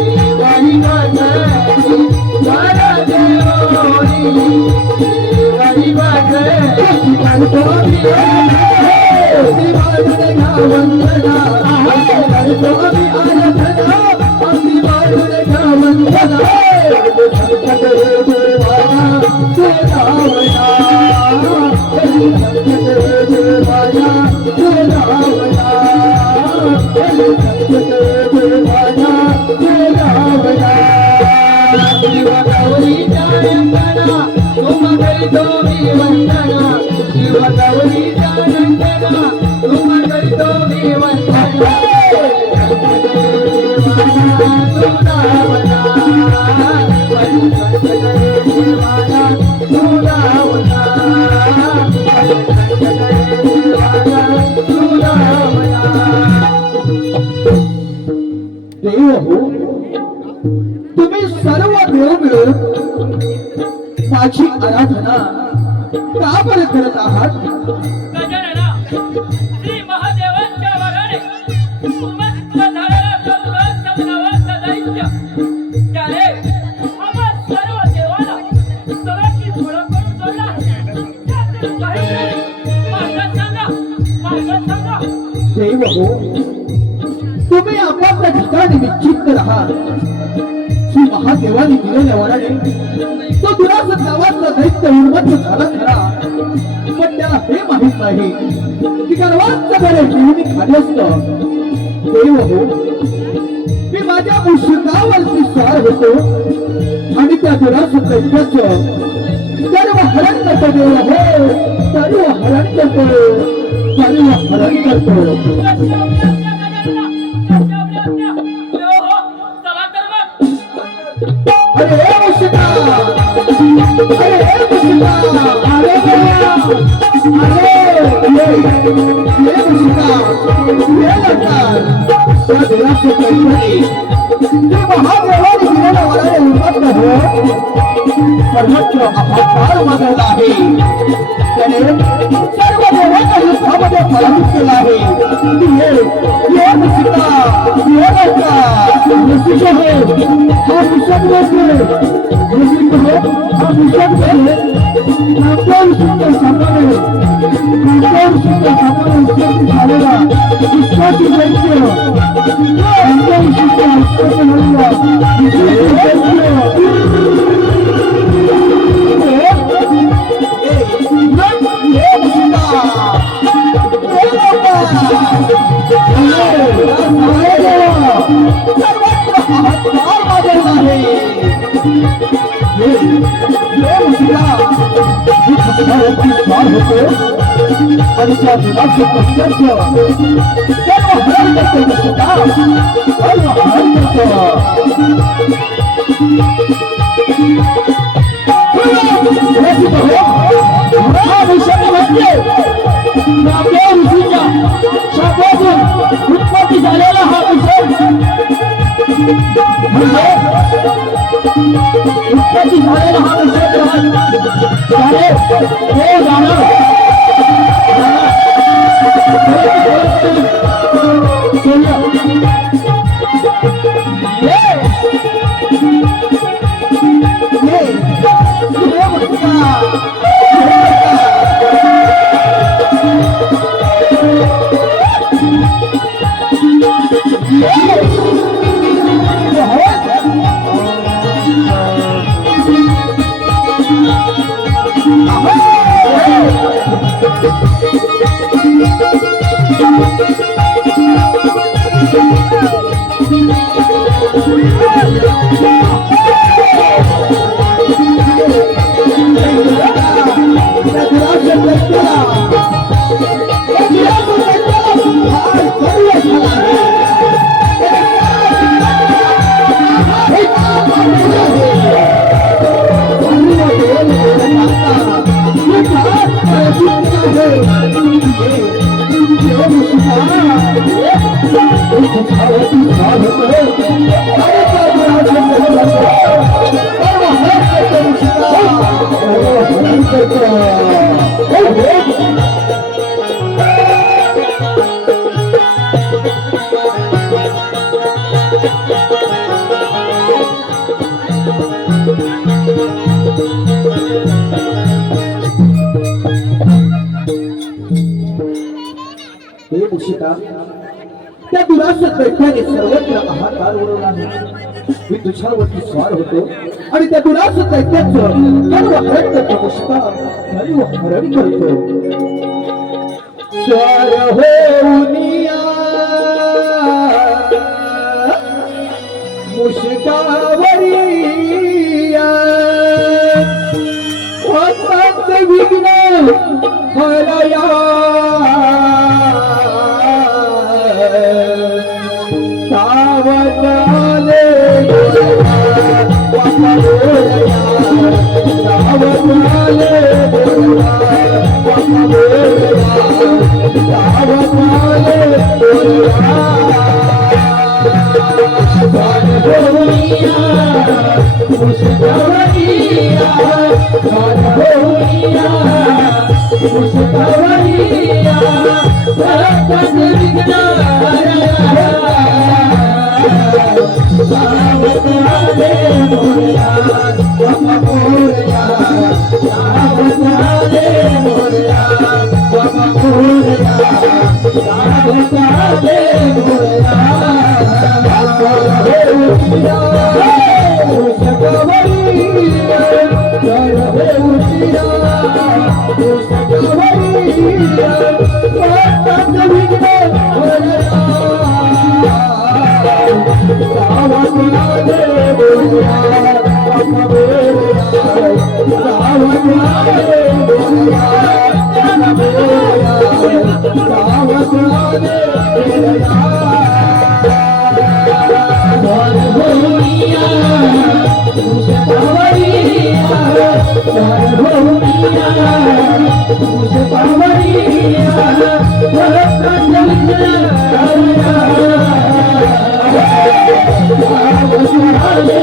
देवानी भजले वर देवोनी देवानी भजले. करतो मी बाजूने घ्या वंदना. करतो मी आराधना. अगदी बाजूने घ्या वंदना. संकट हे देवाना तुझावना. संकट हे देवाना तुझावना. संकट हे देवाना तुझावना. शिव गौरीच्या नंदना तुम्हा करतो मी वंदना. शिव गौरीच्या नंदना तुम्हा करतो मी वंदना. संकट हे देवाना तुझावना. संकट हे देवाना तुझावना. संकट हे देवाना तुझावना. देव हो, तुम्ही सर्व देव मिळून माझी आराधना का बरं करत आहात? गजानना, श्री महादेवांच्या वराने उन्मत्त झालेला तो दुरासन नावाचा दैत्य त्याने आम्हा सर्व देवाला सलोखी पळवून सोडला आहे. त्यातून काहीतरी मार्ग सांगा, मार्ग सांगा. देव हो, तुम्ही आपापल्या ठिकाणी निश्चित राहा. श्री महादेवाने दिलेल्या वराने तो दुरासन नावाचा दैत्य उन्मत्त झाला खरा, पण त्याला हे माहित नाही की गर्वांचा बरे जीवनी खाली असतं. देव हो, मी माझ्या मुशकावरती स्वार होतो आणि त्या दुरासन दैत्याचं सर्व हरण करतो. देव हो, सर्व हरण करतो, सर्व हरण करतो. अरे मुशका, अरे मुशका, अरे ये मुशका, ये लटकार. त्या दुरासन दैत्याने ते महादेवाने दिलेल्या वराने उन्मत्त हो सर्वत्र हाहाकार माजवला आहे. त्याने सर्व देवांना युद्धामध्ये पराभूत केला आहे. ये मुसिका, ये लौका, मुसिका है, हा मुसक है, मुसिका है, हा मुसक है. नामदेव सिंह सामने, नामदेव सिंह सामने झालेला विश्वाची दैत्य, नामदेव सिंह झालेला विश्वाची आणि त्या दुधाचे पश्चात सर्व हरण करतो सर्व हरण करतो. हा विषय म्हणजे नामदेव ऋषीच्या शापातून उत्पत्ती झालेला हा विषय म्हणजे उत्पत्ती झालेला हा विषय त्याने हे जाणं त्या दुरासत दैत्याने सर्वत्र हाहाकार उडवला आहे. मी तुझ्यावरती स्वार होतो आणि त्या दुरासत दैत्याचं सर्व हरण करतो. मुशिका सर्व हरण करतो. स्वार होऊनिया मुशिकावरी विघ्न हरया सावधाने Thank you. अरे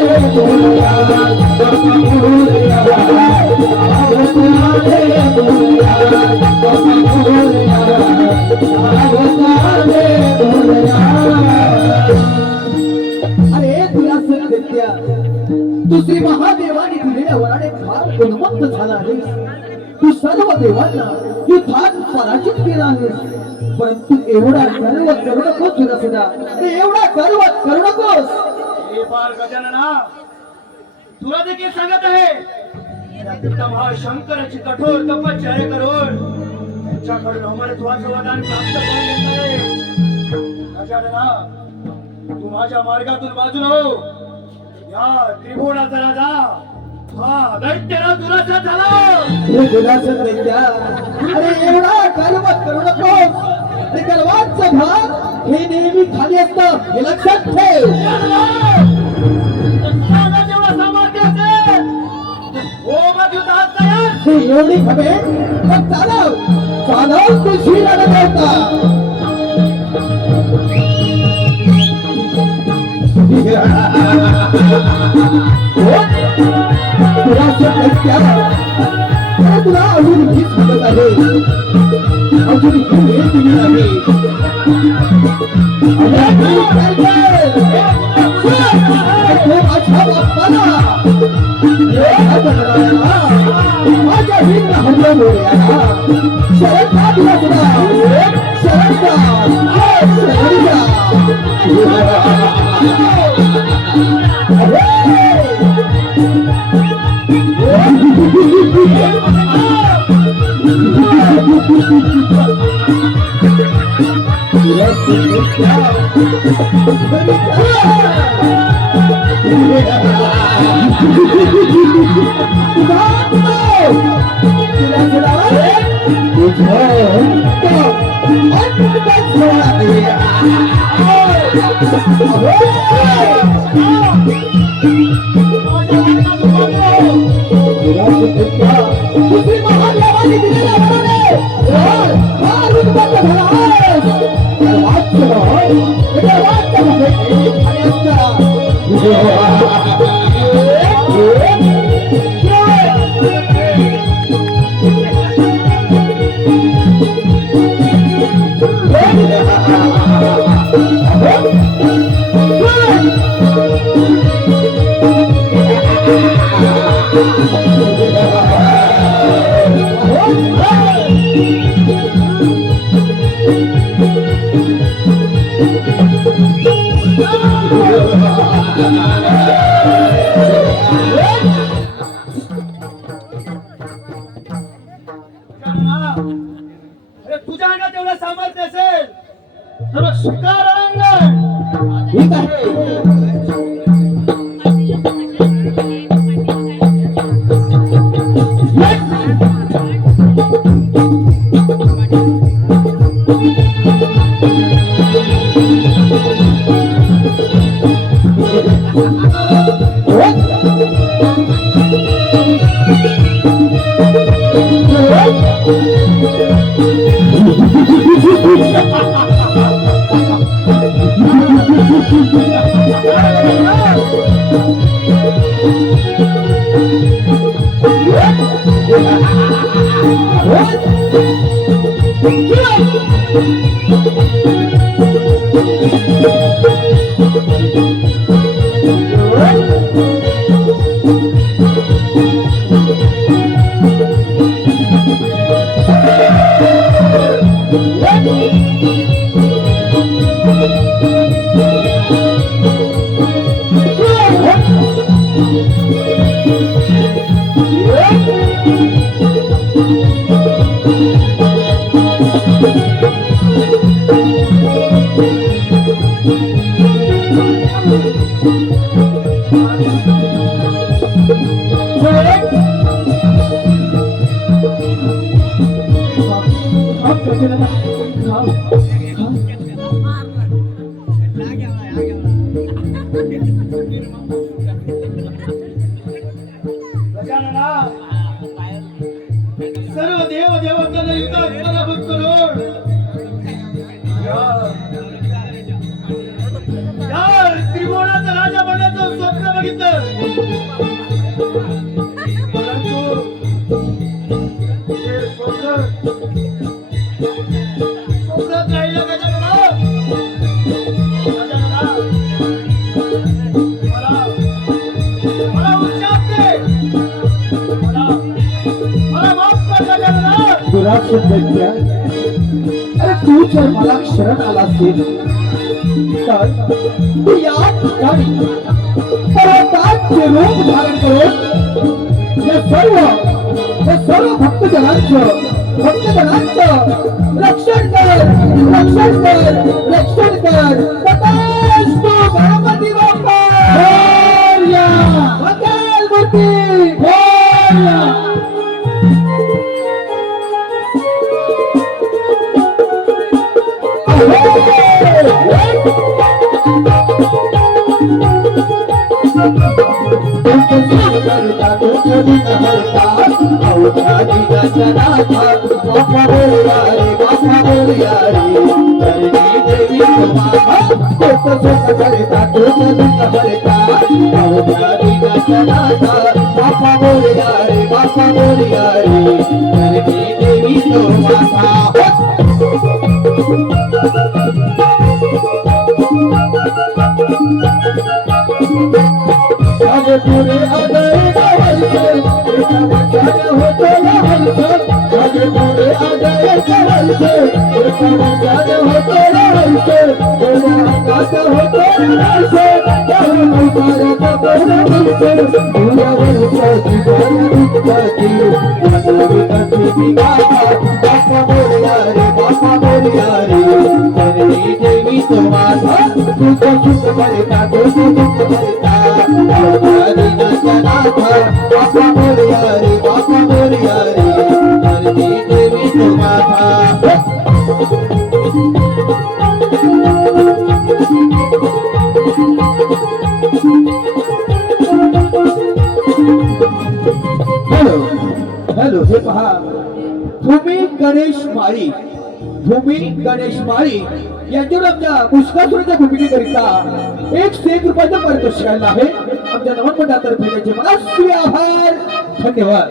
तुला सत्य तू श्री महादेवाने दिलेल्या वराने फार गुणवंत झाला आहेस. तू सर्व देवांना युद्धात पराजित केला आहेस. परंतु एवढा गर्व करू नकोस दुरासदा. एवढा गर्व करू नकोस. हे बाळ गजानना, तुला देखील सांगत आहे, त्या पिता महाशंकराची कठोर तपश्चर्या करून त्यांच्याकडून अमरत्वाचं वरदान प्राप्त करून घेतलंय. गजानना, तू माझ्या मार्गातून बाजूला हो. या त्रिभुवनाचा राजा हा दैत्यराज दुराचा झाला. हे दुरासन दैत्या, अरे एवढा गर्व करू नकोस. ते गर्वाचं भाग हे नेहमी खाली असतं, हे लक्षात ठेव. तुला जेवढा सामर्थ्य असेल, हो मग युद्धात तयार. हे एवढी खबे मग चालव चालव तुझी लढत होता. तुला अजून हीच मदत आहे. अजून ही वेळ दिली आहे. तो माझ्या बाप्पाला माझ्या वीर हल्ल्यामुळे शरण का दिला तुला. शरण का शरण दुसरी महादेवाने दिलेल्या वराने अरे तुझ्या अंगात एवढं सामर्थ्य असेल तर शिकार अंगण. ठीक आहे. गजानना, सर्व देव देवतांना युद्धात पराभूत करून या त्रिभुवनाचा राजा बनण्याचं स्वप्न बघितलं. सांगितलं परंतु हे स्वप्नात राहिलं गजानना. गजानना, मला उच्चाप दे. मला माफ कर गजानना. दुरासन दैत्या, अरे तू जर मला शरण आला असेल तर तू या ठिकाणी पर्वताचे रूप धारण करून या सर्व भक्तजनांचं रक्षण कर. तथास्तु गणपती बाप्पा मोरया. मंगलमूर्ती मोरया. हॅलो, हे पहा, भूमी गणेश माळी यांच्यावर आमच्या पुष्कासुराच्या भूमिकेकरिता 101 रुपयाचं पारितोषिक आहे. आमच्या नमन मंडळातर्फे त्यांचे मनस्वी आभार. धन्यवाद.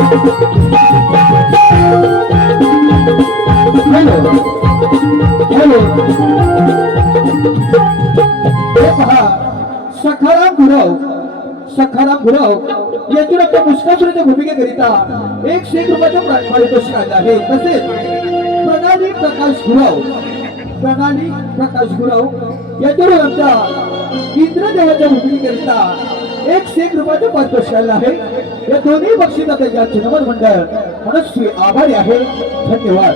हॅलो हॅलो हे पहा सखाराम गुरव यांच्या आपल्या मुस्कासुराच्या भूमिकेकरिता 100 रुपयाचं पारितोषिक आलं आहे. तसेच प्रणाली प्रकाश गुरव यांच्यावर आमच्या इंद्रदेवाच्या भूमिकेकरिता 100 रुपयाचं पारितोषिक आलं आहे. या दोन्ही बक्षिसाचा या चिन्हवन मंडळ मनस्वी आभारी आहे. धन्यवाद.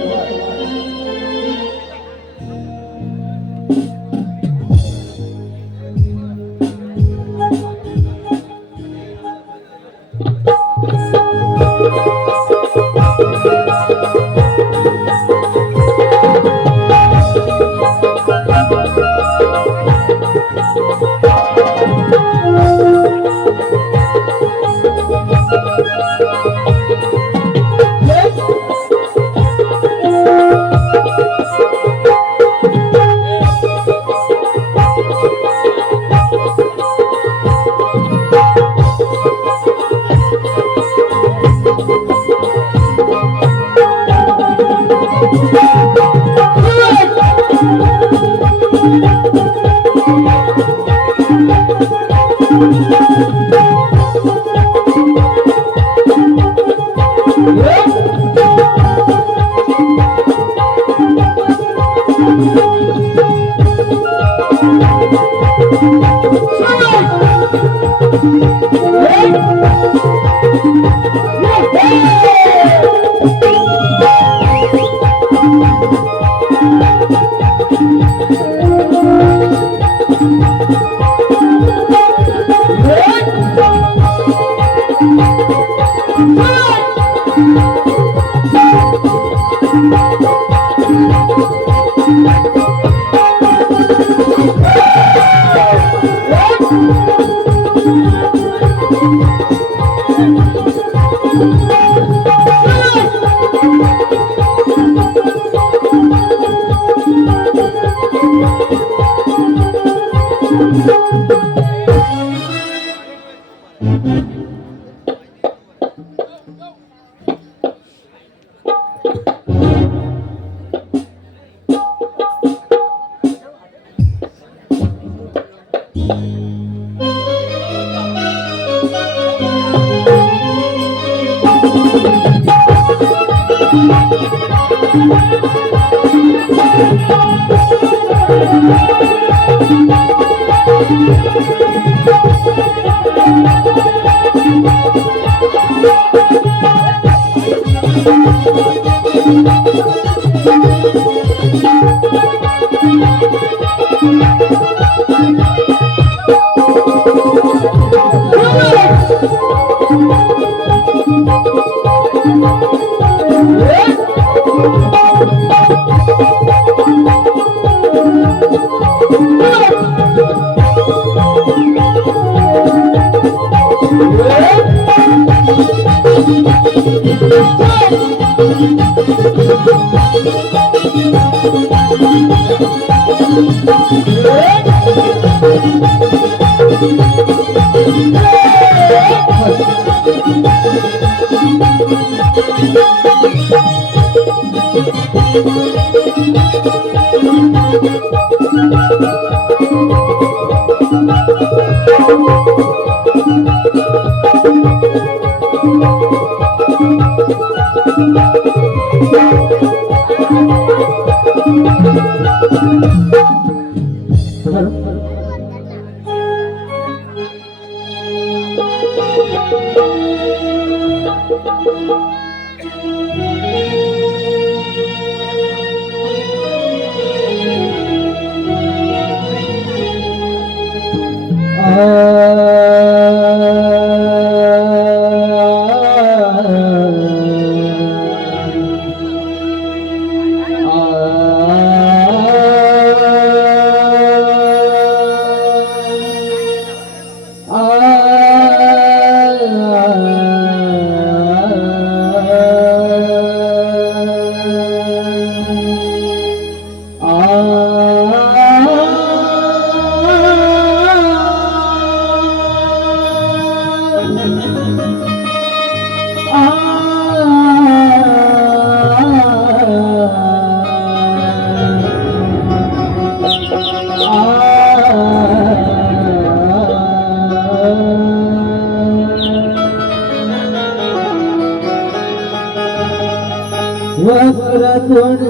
वक्रतुंड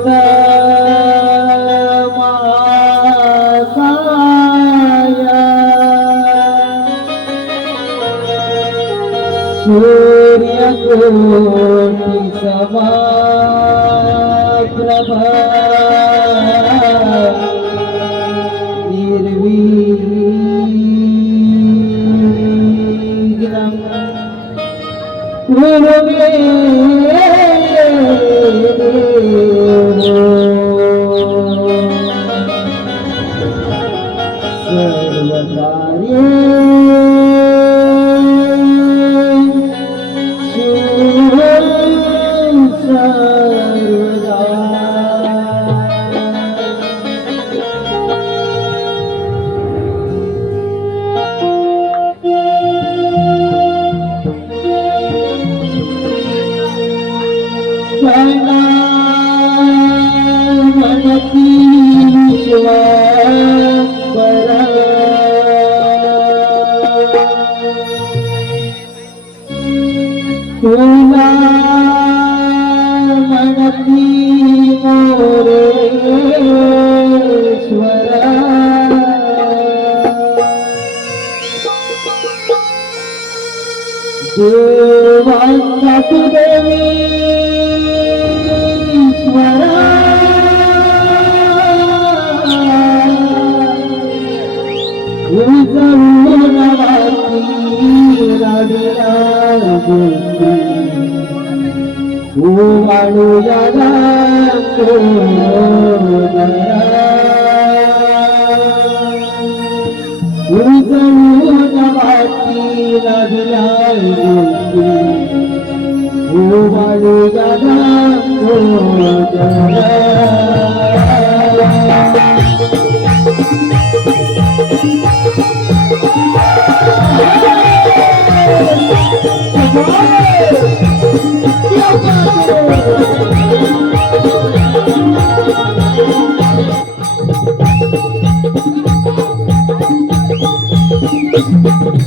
महाकाय सूर्यकोटि समप्रभ निर्विघ्नं कुरु मे तुला मनती मोरेश्वर देवांचा तू देवीश्वर उजळून वाटी रविला वाळूयाला उजळून वाटी रविला वाळूयाला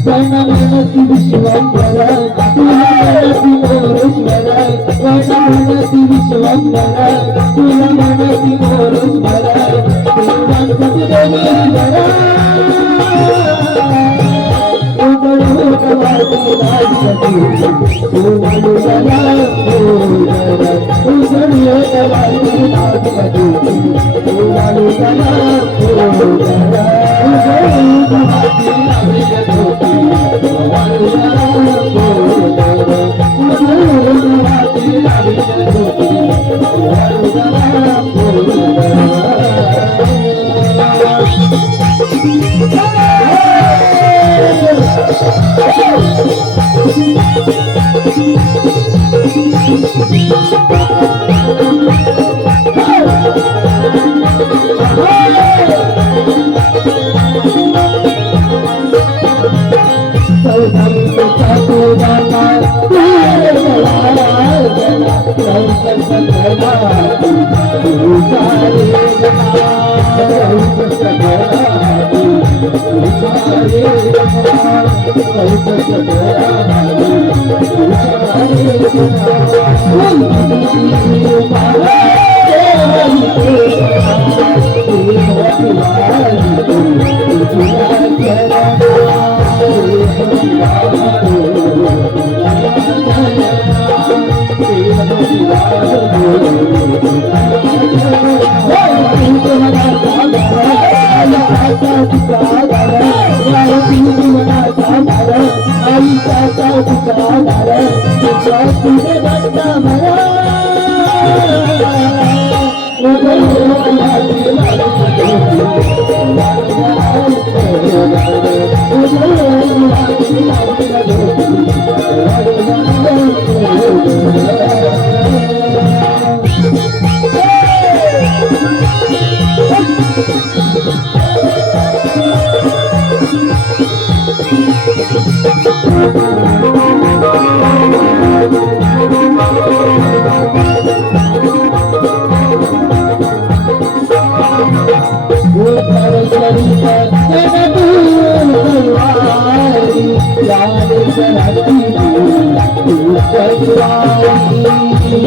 गणमनती विश्वंभर तुला मनती मोरेश्वर गणमनती विश्वंभर तुला मनती मोरेश्वर देवांचा तू देवीश्वर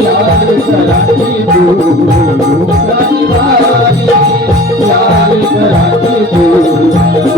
यार कराची तू दुःखाची वारी यार कराची तू दुःखाची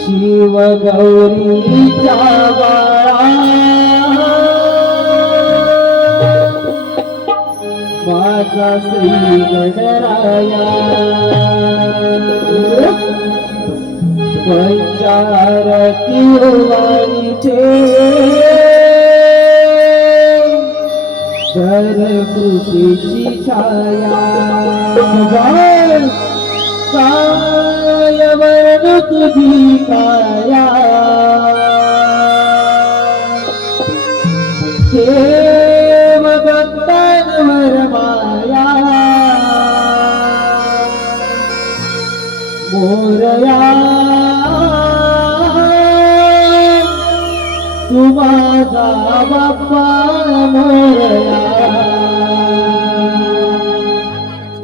शिव गौरीच्या बाळा माझा श्री गणराया पंचारती वाणीचे तर कृतीची छाया काय वर्ण तुझी काया देव भक्तांवर माया मोरया तू माझा बाप्पा मोरया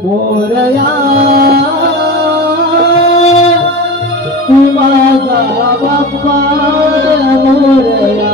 मोरया तू माझा बाप्पा मोरया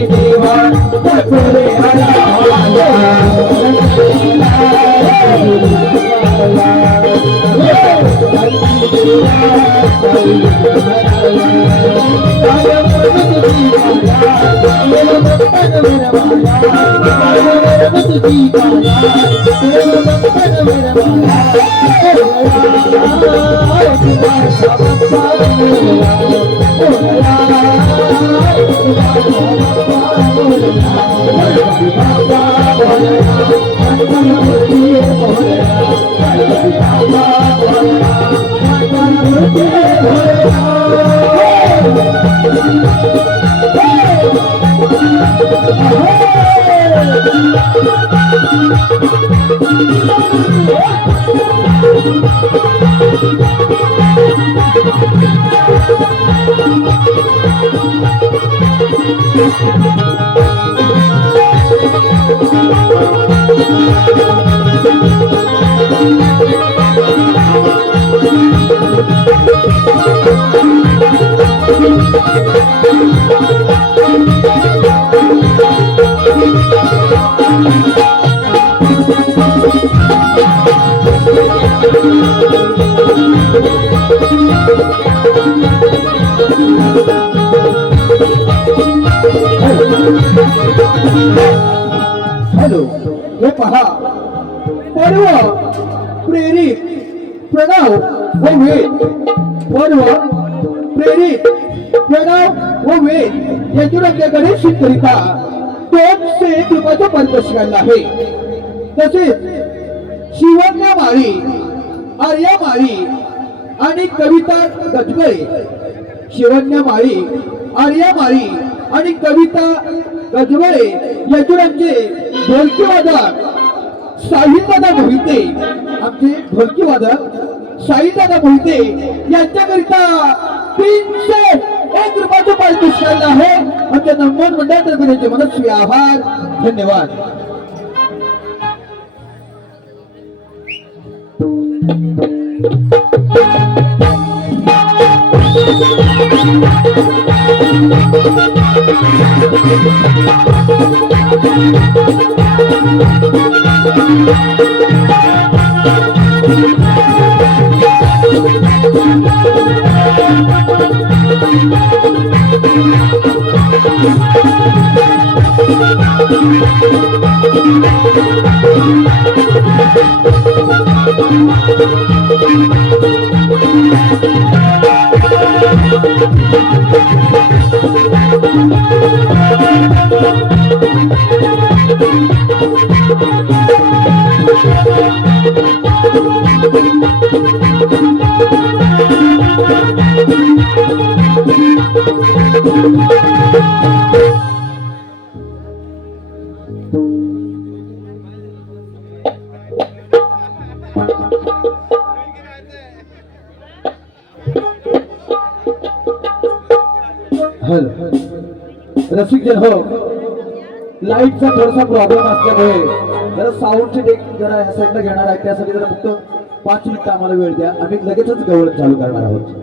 देवा हॅलो, हे पहा, पर्व प्रेरित प्रणव व वेद, पर्व प्रेरित प्रणव व वेद यांच्याकडे गणेशकरिता 201 रुपयाचं पारितोषिक आणलं आहे. तसेच शिवण्या माळी, आर्या माळी आणि कविता गजबळे, शिवण्या माळी, आर्या माळी आणि कविता गजबळे यांचे ढोलकी वादक साहिलदादा मोहिते, आमचे ढोलकी वादक साहिलदादा मोहिते यांच्याकरिता 301 रुपयाचं पारितोषिक आणलं आहे. आमच्या नमन मंडळातर्फे त्यांचे मनस्वी आभार. धन्यवाद. रसिकजन हो, लाईटचा थोडासा प्रॉब्लेम असल्यामुळे जरा साऊंडची डेक जरा ह्या साईडला घेणार आहे, त्यासाठी जरा फक्त 5 मिनिट आम्हाला वेळ द्या. आम्ही लगेचच गवळण चालू करणार आहोत.